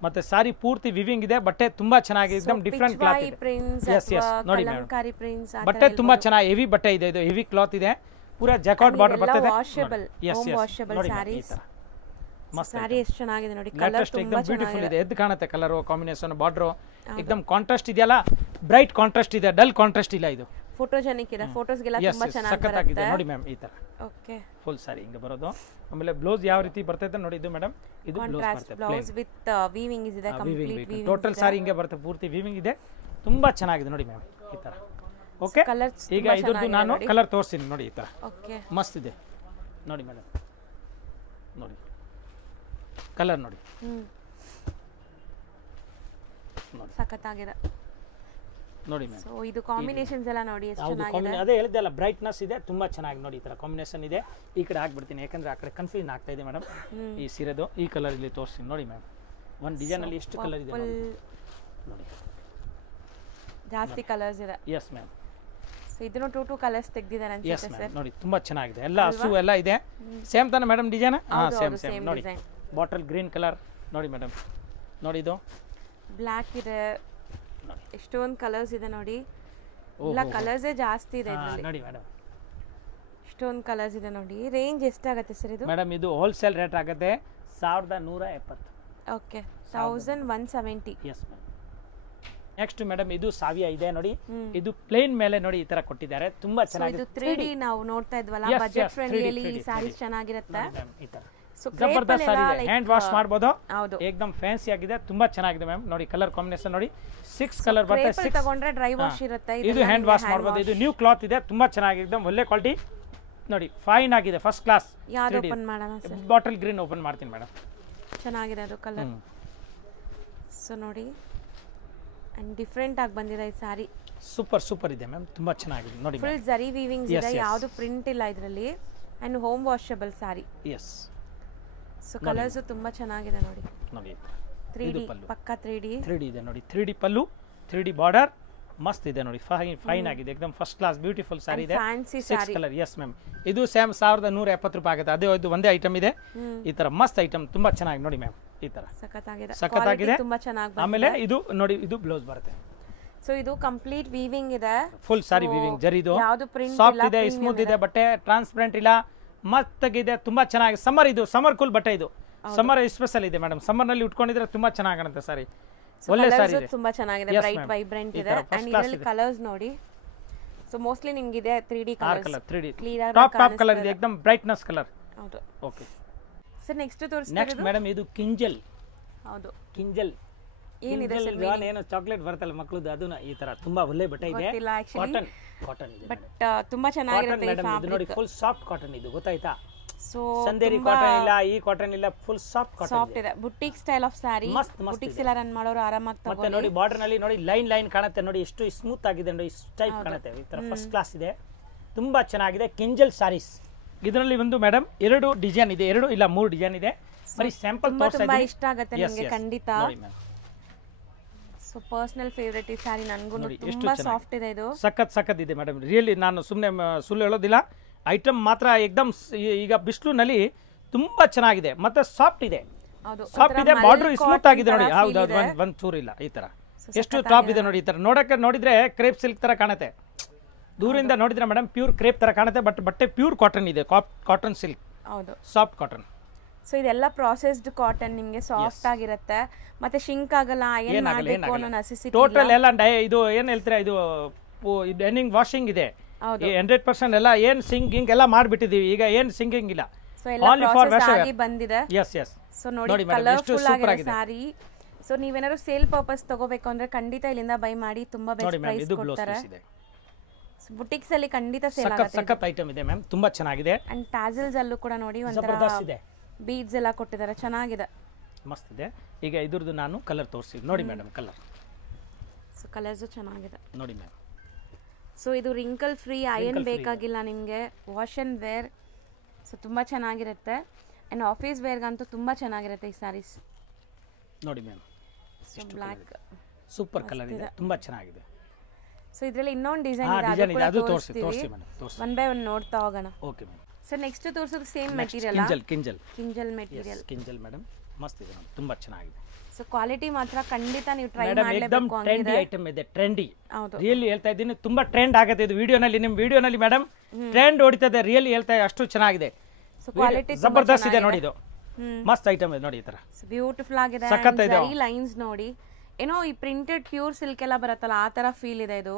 ಮತ್ತೆ ಸಾರಿ ಪೂರ್ತಿ ವಿವಿಂಗ್ ಇದೆ. ಬಟ್ಟೆ ತುಂಬಾ ಚೆನ್ನಾಗಿದೆ, एकदम ಡಿಫರೆಂಟ್ ಕ್ಲಾತ್ ಇದೆ. ಎಸ್ ಎಸ್ ನೋಡಿ ಮ್ಯಾಮ್, ಬಟ್ಟೆ ತುಂಬಾ ಚೆನ್ನಾಗಿ ಹೆವಿ ಬಟ್ಟೆ ಇದೆ, ಇದು ಹೆವಿ ಕ್ಲಾತ್ ಇದೆ, ಪೂರಾ ಜಾಕಾರ್ಡ್ ಬಾರ್ಡರ್ ಬರ್ತದೆ. Washable, home washable sarees. ಮಸ್ತ್ ಸ್ಯಾರಿ ಎಷ್ಟು ಚೆನ್ನಾಗಿದೆ ನೋಡಿ, ಕಲರ್ ತುಂಬಾ ಬ್ಯೂಟಿಫುಲ್ ಇದೆ, ಎದ್ದು ಕಾಣುತ್ತೆ ಕಲರ್ ಕಾಂಬಿನೇಷನ್, ಬಾರ್ಡರ್ एकदम ಕಾಂಟ್ರಾಸ್ಟ್ ಇದೆಯಲ್ಲ, ಬ್ರೈಟ್ ಕಾಂಟ್ರಾಸ್ಟ್ ಇದೆ, ಡಲ್ ಕಾಂಟ್ರಾಸ್ಟ್ ಇಲ್ಲ, ಇದು ಫೋಟೋಜೆನಿಕ್ ಇದೆ, ಫೋಟೋಸ್ಗೆಲ್ಲ ತುಂಬಾ ಚೆನ್ನಾಗಿ ಬರುತ್ತೆ ನೋಡಿ ಮ್ಯಾಮ್. ಈ ತರ ಓಕೆ ಫುಲ್ ಸಾರಿ ಹಿಂಗೆ ಬರೋದು. ಆಮೇಲೆ ಬ್ಲೌಸ್ ಯಾವ ರೀತಿ ಬರ್ತೈತೆ ನೋಡಿ, ಇದು ಮೇಡಮ್ ಇದು ಬ್ಲೌಸ್ ವಿತ್ ವೀವಿಂಗ್ ಇದೆ, ಕಂಪ್ಲೀಟ್ ವೀವಿಂಗ್, ಟೋಟಲ್ ಸಾರಿ ಹಿಂಗೆ ಬರುತ್ತೆ, ಪೂರ್ತಿ ವೀವಿಂಗ್ ಇದೆ, ತುಂಬಾ ಚೆನ್ನಾಗಿದೆ ನೋಡಿ ಮ್ಯಾಮ್. ಈ ತರ ಓಕೆ, ಈಗ ಇದ್ರದ್ದು ನಾನು ಕಲರ್ ತೋರಿಸ್ತೀನಿ ನೋಡಿ, ಈ ತರ ಓಕೆ ಮಸ್ತ್ ಇದೆ ನೋಡಿ ಮೇಡಮ್. ನೋಡಿ ಕಲರ್ ನೋಡಿ, ಸಖತ್ತಾಗಿದೆ ನೋಡಿ ಮ್ಯಾಮ್. ಸೊ ಇದು ಕಾಂಬಿನೇಷನ್ಸ್ ಎಲ್ಲ ನೋಡಿ ಎಷ್ಟು ಚೆನ್ನಾಗಿದೆ. ಅದೇ ಹೇಳಿದೆ ಅಲ್ಲ, ಬ್ರೈಟ್ನೆಸ್ ಇದೆ, ತುಂಬಾ ಚೆನ್ನಾಗಿ ನೋಡಿ, ಈ ತರ ಕಾಂಬಿನೇಷನ್ ಇದೆ. ಈ ಕಡೆ ಹಾಕ್ಬಿಡ್ತೀನಿ ಯಾಕಂದ್ರೆ ಆ ಕಡೆ ಕನ್ಫ್ಯೂಷನ್ ಆಗ್ತಾ ಇದೆ ಮೇಡಮ್. ಈ ಸೀರೆದು ಈ ಕಲರ್ ಇಲ್ಲಿ ತೋರಿಸ್ತೀನಿ ನೋಡಿ ಮ್ಯಾಮ್. ಒಂದು ಡಿಸೈನ್ ಅಲ್ಲಿ ಎಷ್ಟು ಕಲರ್ ಇದೆ ನೋಡಿ, ಜಾಸ್ತಿ ಕಲರ್ಸ್ ಇದೆ. Yes ma'am. ಸೊ ಇದನ್ನು ಟೂ ಕಲರ್ಸ್ ತೆಗೆದಿದ್ದಾರೆ ಅನ್ಸುತ್ತೆ ಸರ್. ನೋಡಿ ತುಂಬಾ ಚೆನ್ನಾಗಿದೆ, ಎಲ್ಲ ಹಸು ಎಲ್ಲ ಇದೆ, ಸೇಮ್ ತಾನೆ ಮೇಡಮ್ ಡಿಸೈನ್? ಸೇಮ್ ನೋಡಿ, ಬಾಟಲ್ ಗ್ರೀನ್ ಕಲರ್ ನೋಡಿ ಮೇಡಮ್. ನೋಡಿ ಇದು ಬ್ಲ್ಯಾಕ್ ಇದೆ, ಎಷ್ಟೊಂದು ಕಲರ್ಸ್ ಇದೆ ನೋಡಿ, ಎಲ್ಲ ಕಲರ್ಸೇ ಜಾಸ್ತಿ ಇದೆ ಇದರಲ್ಲಿ ನೋಡಿ ಮೇಡಮ್. ಎಷ್ಟೊಂದು ಕಲರ್ಸ್ ಇದೆ ನೋಡಿ. ರೇಂಜ್ ಎಷ್ಟಾಗುತ್ತೆ ಸರ್ ಇದು? ಮೇಡಮ್ ಇದು ಹೋಲ್ಸೇಲ್ ರೇಟ್ ಆಗುತ್ತೆ 1170. Okay, 1170. S ma'am. Next madam ಇದು ಸಾವಿಯ ಇದೆ ನೋಡಿ, ಇದು ಪ್ಲೇನ್ ಮೇಲೆ ನೋಡಿ ಈ ತರ ಕೊಟ್ಟಿದ್ದಾರೆ, ತುಂಬಾ ಚೆನ್ನಾಗಿದೆ. ಇದು 3D ನಾವು ನೋಡ್ತಾ ಇದ್ವಲ್ಲ, ಬಜೆಟ್ ಫ್ರೆಂಡ್ಲಿ ಸಾರೀಸ್ ಚೆನ್ನಾಗಿರುತ್ತೆ. ಈ ತರ ಜಬರ್ದಸ್ತ್ ಸಾರಿ ಇದೆ, ಹ್ಯಾಂಡ್ ವಾಶ್ ಮಾಡಬಹುದು, ಹೌದು, एकदम ಫ್ಯಾನ್ಸಿ ಆಗಿದೆ, ತುಂಬಾ ಚೆನ್ನಾಗಿದೆ ಮ್ಯಾಮ್. ನೋಡಿ ಕಲರ್ ಕಾಂಬಿನೇಷನ್ ನೋಡಿ, 6 ಕಲರ್ ಬರುತ್ತೆ, 6 ತಗೊಂಡ್ರೆ ಡ್ರೈ ವಾಶ್ ಇರುತ್ತೆ, ಇದು ಹ್ಯಾಂಡ್ ವಾಶ್ ಮಾಡಬಹುದು. ಇದು ನ್ಯೂ ಕ್ಲಾತ್ ಇದೆ, ತುಂಬಾ ಚೆನ್ನಾಗಿದೆ, एकदम ಒಳ್ಳೆ ಕ್ವಾಲಿಟಿ ನೋಡಿ, ಫೈನ್ ಆಗಿದೆ, ಫಸ್ಟ್ ಕ್ಲಾಸ್. ಯಾವುದು ಓಪನ್ ಮಾಡೋಣ ಸರ್? ಬಾಟಲ್ ಗ್ರೀನ್ ಓಪನ್ ಮಾಡ್ತೀನಿ ಮೇಡಮ್, ಚೆನ್ನಾಗಿದೆ ಅದು ಕಲರ್. ಸೊ ನೋಡಿ, ಅಂಡ್ ಡಿಫರೆಂಟ್ ಆಗಿ ಬಂದಿದೆ ಈ ಸಾರಿ, ಸೂಪರ್ ಇದೆ ಮ್ಯಾಮ್, ತುಂಬಾ ಚೆನ್ನಾಗಿದೆ ನೋಡಿ. ಫುಲ್ ಜರಿ ವೀವಿಂಗ್ಸ್ ಇದೆ, ಯಾವುದು ಪ್ರಿಂಟ್ ಇಲ್ಲ ಇದರಲ್ಲಿ, and home washable saree. Yes. So colours ತುಂಬಾ ಚೆನ್ನಾಗಿದೆ ನೋಡಿ. ನೋಡಿ 3D ಪಕ್ಕಾ 3D ಇದೆ ನೋಡಿ, 3D ಪಲ್ಲು, 3D ಬಾರ್ಡರ್, ಮಸ್ತ್ ಇದೆ ನೋಡಿ, ಫೈನ್ ಆಗಿದೆ, एकदम ಫಸ್ಟ್ ಕ್ಲಾಸ್ ಬ್ಯೂಟಿಫುಲ್ ಸಾರಿ ಇದೆ, ಫ್ಯಾನ್ಸಿ 6 ಸಾರಿ. ಕಲರ್. Yes ma'am. ಇದು ಸೇಮ್ 1170 ರೂಪಾಯಿ ಆಗುತ್ತೆ, ಅದೇ ಇದು ಒಂದೇ ಐಟಮ್ ಇದೆ. ಈ ತರ ಮಸ್ತ್ ಐಟಮ್, ತುಂಬಾ ಚೆನ್ನಾಗಿ ನೋಡಿ ಮ್ಯಾಮ್. ಈ ತರ ಸಖತ್ತಾಗಿದೆ, ತುಂಬಾ ಚೆನ್ನಾಗಿ. ಆಮೇಲೆ ಇದು ನೋಡಿ, ಇದು ಬ್ಲೌಸ್ ಬರುತ್ತೆ. ಸೊ ಇದು ಕಂಪ್ಲೀಟ್ ವೀವಿಂಗ್ ಇದೆ, ಫುಲ್ ಸಾರಿ ವೀವಿಂಗ್, ಜರಿದು ಯಾವುದು ಪ್ರಿಂಟ್ ಇಲ್ಲ, ಸಾಫ್ಟ್ ಇದೆ, ಸ್ಮೂತ್ ಇದೆ, ಬಟ್ಟೆ ಟ್ರಾನ್ಸ್ಪರೆಂಟ್ ಇಲ್ಲ, ಮಸ್ತಾಗಿದೆ, ತುಂಬಾ ಚೆನ್ನಾಗಿ. ಸಮ್ಮರ್ ಇದು ಸಮ್ಮರ್ ಕೂಲ್ ಬಟ್ಟೆ, ಇದು ಸಮ್ಮರ್ ಸ್ಪೆಷಲ್ ಇದೆ ಮೇಡಮ್, ಸಮ್ಮರ್ ನಲ್ಲಿ ಉಟ್ಕೊಂಡಿದ್ರೆ ತುಂಬಾ ಚೆನ್ನಾಗಿ ಕಾಣುತ್ತೆ ಸಾರಿ, ಒಳ್ಳೆ ಸಾರಿ ಇದೆ, ತುಂಬಾ ಚೆನ್ನಾಗಿದೆ, ಬ್ರೈಟ್ ವೈಬ್ರೆಂಟ್ ಇದೆ. ಅಂಡ್ ಇದರಲ್ಲಿ ಕಲರ್ಸ್ ನೋಡಿ, ಸೊ ಮೋಸ್ಟ್ಲಿ ನಿಮಗೆ ಇದೆ 3D colours, 3D clear top colour ಇದೆ, एकदम ಬ್ರೈಟ್ನೆಸ್ ಕಲರ್. ಹೌದು. ಓಕೆ ಸರ್ ನೆಕ್ಸ್ಟ್ ತೋರಿಸ್ತೀರಾ? ನೆಕ್ಸ್ಟ್ ಮೇಡಮ್ ಇದು ಕಿಂಜಲ್. ಹೌದು, ಕಿಂಜಲ್ ಏನಿದೆ ಸರ್? ಏನು ಚಾಕ್ಲೇಟ್ ಬರ್ತಲ್ಲ ಮಕ್ಕಳದ್ದು, ಅದನ್ನ ಈ ತರ ತುಂಬಾ ಒಳ್ಳೆ ಬಟ್ಟೆ ಇದೆ, ಕಾಟನ್ ಇದೆ, ಬಟ್ ತುಂಬಾ ಚೆನ್ನಾಗಿರುತ್ತೆ ಈ ಫ್ಯಾಬ್ರಿಕ್. ನೋಡಿ ಫುಲ್ ಸಾಫ್ಟ್ ಕಾಟನ್ ಇದು, ಗೊತ್ತಾಯ್ತಾ? ಸೊ ಸಂದೇರಿ ಕಾಟನ್ ಇಲ್ಲ, ಈ ಕಾಟನ್ ಇಲ್ಲ, ಫುಲ್ ಸಾಫ್ಟ್ ಕಾಟನ್, ಸಾಫ್ಟ್ ಇದೆ, boutique style of sorry, boutiques ಎಲ್ಲ ರನ್ ಮಾಡೋರು ಆರಾಮಾಗಿ ತಗೊಳ್ಳಿ. ಮತ್ತೆ ನೋಡಿ ಬಾರ್ಡರ್ ನಲ್ಲಿ ನೋಡಿ ಲೈನ್ ಕಾಣುತ್ತೆ ನೋಡಿ, ಎಷ್ಟು ಸ್ಮೂತ್ ಆಗಿದೆ ನೋಡಿ, ಇಷ್ಟು ಟೈಪ್ ಕಾಣುತ್ತೆ, ಈ ತರ ಫಸ್ಟ್ ಕ್ಲಾಸ್ ಇದೆ, ತುಂಬಾ ಚೆನ್ನಾಗಿದೆ. ಕಿಂಜಲ್ ಸಾರೀಸ್, ಇದರಲ್ಲಿ ಒಂದು ಮೇಡಮ್ 2 ಡಿಸೈನ್ ಇದೆ, 2 ಇಲ್ಲ 3 ಡಿಸೈನ್ ಇದೆ, ಬರೀ ಸ್ಯಾಂಪಲ್ ತೋರಿಸ್ತಾ ತುಂಬಾ ಇದ್ದೀನಿ, ಇಷ್ಟ ಆಗುತ್ತೆ ನಿಮಗೆ ಖಂಡಿತ. ಸೊ ಪರ್ಸನಲ್ ಫೇವರೇಟ್ ಈ ಸಾರಿ, ನನಗೂ ತುಂಬಾ ಸಾಫ್ಟ್ ಇದೆ, ಇದು ಸಖತ್ ಇದೆ ಮೇಡಮ್. ರಿಯಲಿ ನಾನು ಸುಮ್ಮನೆ ಸುಳ್ಳು ಹೇಳೋದಿಲ್ಲ, ಐಟಮ್ ಮಾತ್ರ एकदम ಈಗ ಬಿಸಿಲಿನಲ್ಲಿ ತುಂಬಾ ಚೆನ್ನಾಗಿದೆ, ಮತ್ತೆ ಸಾಫ್ಟ್ ಇದೆ, ಸಾಫ್ಟ್ ಇದೆ, ಬಾರ್ಡರ್ ಸ್ಮೂತ್ ಆಗಿದೆ ನೋಡಿ, ಹೌದು ಒಂದ್ ಚೂರು ಇಲ್ಲ, ಈ ತರ ಎಷ್ಟು ಟಾಪ್ ಇದೆ ನೋಡಿ. ಈ ತರ ನೋಡಿದ್ರೆ ಕ್ರೇಪ್ ಸಿಲ್ಕ್ ತರ ಕಾಣುತ್ತೆ, ದೂರಿಂದ ನೋಡಿದ್ರೆ ಮೇಡಮ್ ಪ್ಯೂರ್ ಕ್ರೇಪ್ ತರ ಕಾಣುತ್ತೆ, ಬಟ್ ಬಟ್ಟೆ ಪ್ಯೂರ್ ಕಾಟನ್ ಇದೆ, ಕಾಟನ್ ಸಿಲ್ಕ್, ಹೌದು, ಸಾಫ್ಟ್ ಕಾಟನ್. ಸೊ ಇದೆಲ್ಲ ಪ್ರಾಸೆಸ್ಡ್ ಕಾಟನ್, ನಿಮಗೆ ಸಾಫ್ಟ್ ಆಗಿರುತ್ತೆ, ಮತ್ತೆ ಶಿಂಕ್ ಆಗಲ್ಲ, ಅಯನ್ ಮಾಡಬೇಕು ಅನ್ನೋ ನೆಸೆಸಿಟಿ ಟೋಟಲ್ ಎಲ್ಲ ಇದು ಏನ್ ಹೇಳ್ತೀರಾ, ಇದು ಡೈನಿಂಗ್ ವಾಷಿಂಗ್ ಇದೆ 100%, ಎಲ್ಲ ಏನ್ ಸಿಂಗಿಂಗ್ ಎಲ್ಲ ಮಾಡ್ಬಿಟ್ಟಿದೀವಿ, ಈಗ ಏನ್ ಸಿಂಗಿಂಗ್ ಇಲ್ಲ, ಓನ್ಲಿ ಫಾರ್ ವಾಶ್ ಆಗಿ ಬಂದಿದೆ. ಎಸ್ ಸೊ ನೋಡಿ ಕಲರ್ಫುಲ್ ಆಗಿದೆ ಸಾರಿ. ಸೊ ನೀವೇನಾದ್ರು ಸೇಲ್ ಪರ್ಪಸ್ ತಗೋಬೇಕು ಅಂದ್ರೆ ಖಂಡಿತ ಇಲ್ಲಿಂದ ಬೈ ಮಾಡಿ, ತುಂಬಾ ಬೆಸ್ಟ್ ಪ್ರೈಸ್ ಕೊಡ್ತಾರೆ. ಬುಟಿಕ್ಸ್ ಅಲ್ಲಿ ಖಂಡಿತ ಸೇಲ್ ಆಗುತ್ತೆ, ಸಖತ್ ಐಟಮ್ ಇದೆ ಮ್ಯಾಮ್, ತುಂಬಾ ಚೆನ್ನಾಗಿದೆ. ಅಂಡ್ ಟ್ಯಾಸಲ್ಸ್ ಅಲ್ಲೂ ಕೂಡ ನೋಡಿ ಒಂತರ ಬೀಡ್ಸ್ ಎಲ್ಲ ಕೊಟ್ಟಿದ್ದಾರೆ, ಚೆನ್ನಾಗಿದೆ, ಮಸ್ತ್ ಇದೆ. ಈಗ ಇದ್ರದ್ದು ನಾನು ಕಲರ್ ತೋರಿಸ್ತೀನಿ ನೋಡಿ ಮೇಡಮ್, ಕಲರ್. ಸೊ ಕಲರ್ಸ್ ಚೆನ್ನಾಗಿದೆ ನೋಡಿ ಮ್ಯಾಮ್. ಸೊ ಇದು ರಿಂಕಲ್ ಫ್ರೀ, ಅಯನ್ ಬೇಕಾಗಿಲ್ಲ ನಿಮಗೆ, ವಾಶ್ ಅಂಡ್ ವೇರ್. ಸೊ ತುಂಬ ಚೆನ್ನಾಗಿರುತ್ತೆ, ಆ್ಯಂಡ್ ಆಫೀಸ್ ವೇರ್ಗಂತೂ ತುಂಬ ಚೆನ್ನಾಗಿರುತ್ತೆ ಈ ಸ್ಯಾರೀಸ್ ನೋಡಿ ma'am. So black super colour ಇದೆ, ತುಂಬ ಚೆನ್ನಾಗಿದೆ. ಸೊ ಇದರಲ್ಲಿ ಇನ್ನೊಂದು ಡಿಸೈನ್ ಇದೆ, ಡಿಸೈನ್ ಇದೆ, ಅದು ತೋರಿಸಿ ತೋರಿಸ್ತೀವಿ. ಮೇಡಮ್, ತೋರಿಸಿ. ಒನ್ ಬೈ ಒನ್ ನೋಡ್ತಾ ಹೋಗೋಣ. Okay madam. ಸೊ ನೆಕ್ಸ್ಟ್ ತೋರಿಸೋದು ಸೇಮ್ ಮೆಟೀರಿಯಲ್, ಕಿಂಜಲ್ ಮೆಟೀರಿಯಲ್. ಕಿಂಜಲ್ ಮೇಡಮ್, ಮಸ್ತ್ ಇದೆ ನೋಡಿ, ತುಂಬಾ ಚೆನ್ನಾಗಿದೆ. ಸೊ ಕ್ವಾಲಿಟಿ ಮಾತ್ರ ಖಂಡಿತ ನೀವು ಟ್ರೈ ಮೇಡಮ್ ಏಕದಮ್ ಮಾಡಲೇಬೇಕು. ಟ್ರೆಂಡಿ ಐಟಮ್ ಇದೆ, ಟ್ರೆಂಡಿ. ಹೌದು, ರಿಯಲಿ ಹೇಳ್ತಾ ಇದ್ದೀನಿ, ತುಂಬಾ ಟ್ರೆಂಡ್ ಆಗುತ್ತೆ ಇದು ವಿಡಿಯೋನಲ್ಲಿ. ನಿಮ್ಮ ವಿಡಿಯೋನಲ್ಲಿ ಮೇಡಮ್ ಟ್ರೆಂಡ್ ಹೊಡಿತದೆ, ರಿಯಲಿ ಹೇಳ್ತಾ ಅಷ್ಟು ಚೆನ್ನಾಗಿದೆ. ಸೊ ಕ್ವಾಲಿಟಿ ಜಬರ್ದಸ್ತ್ ಇದೆ ನೋಡಿ, ಇದು ಮಸ್ತ್ ಐಟಮ್ ಇದೆ ನೋಡಿ. ಈ ತರ ಬ್ಯೂಟಿಫುಲ್ ಆಗಿದೆ. ಜರಿ ಲೈನ್ಸ್ ನೋಡಿ, ಏನೋ ಈ ಪ್ರಿಂಟೆಡ್ ಪ್ಯೂರ್ ಸಿಲ್ಕ್ ಎಲ್ಲ ಬರುತ್ತಲ್ಲ ಆ ತರ ಫೀಲ್ ಇದೆ. ಇದು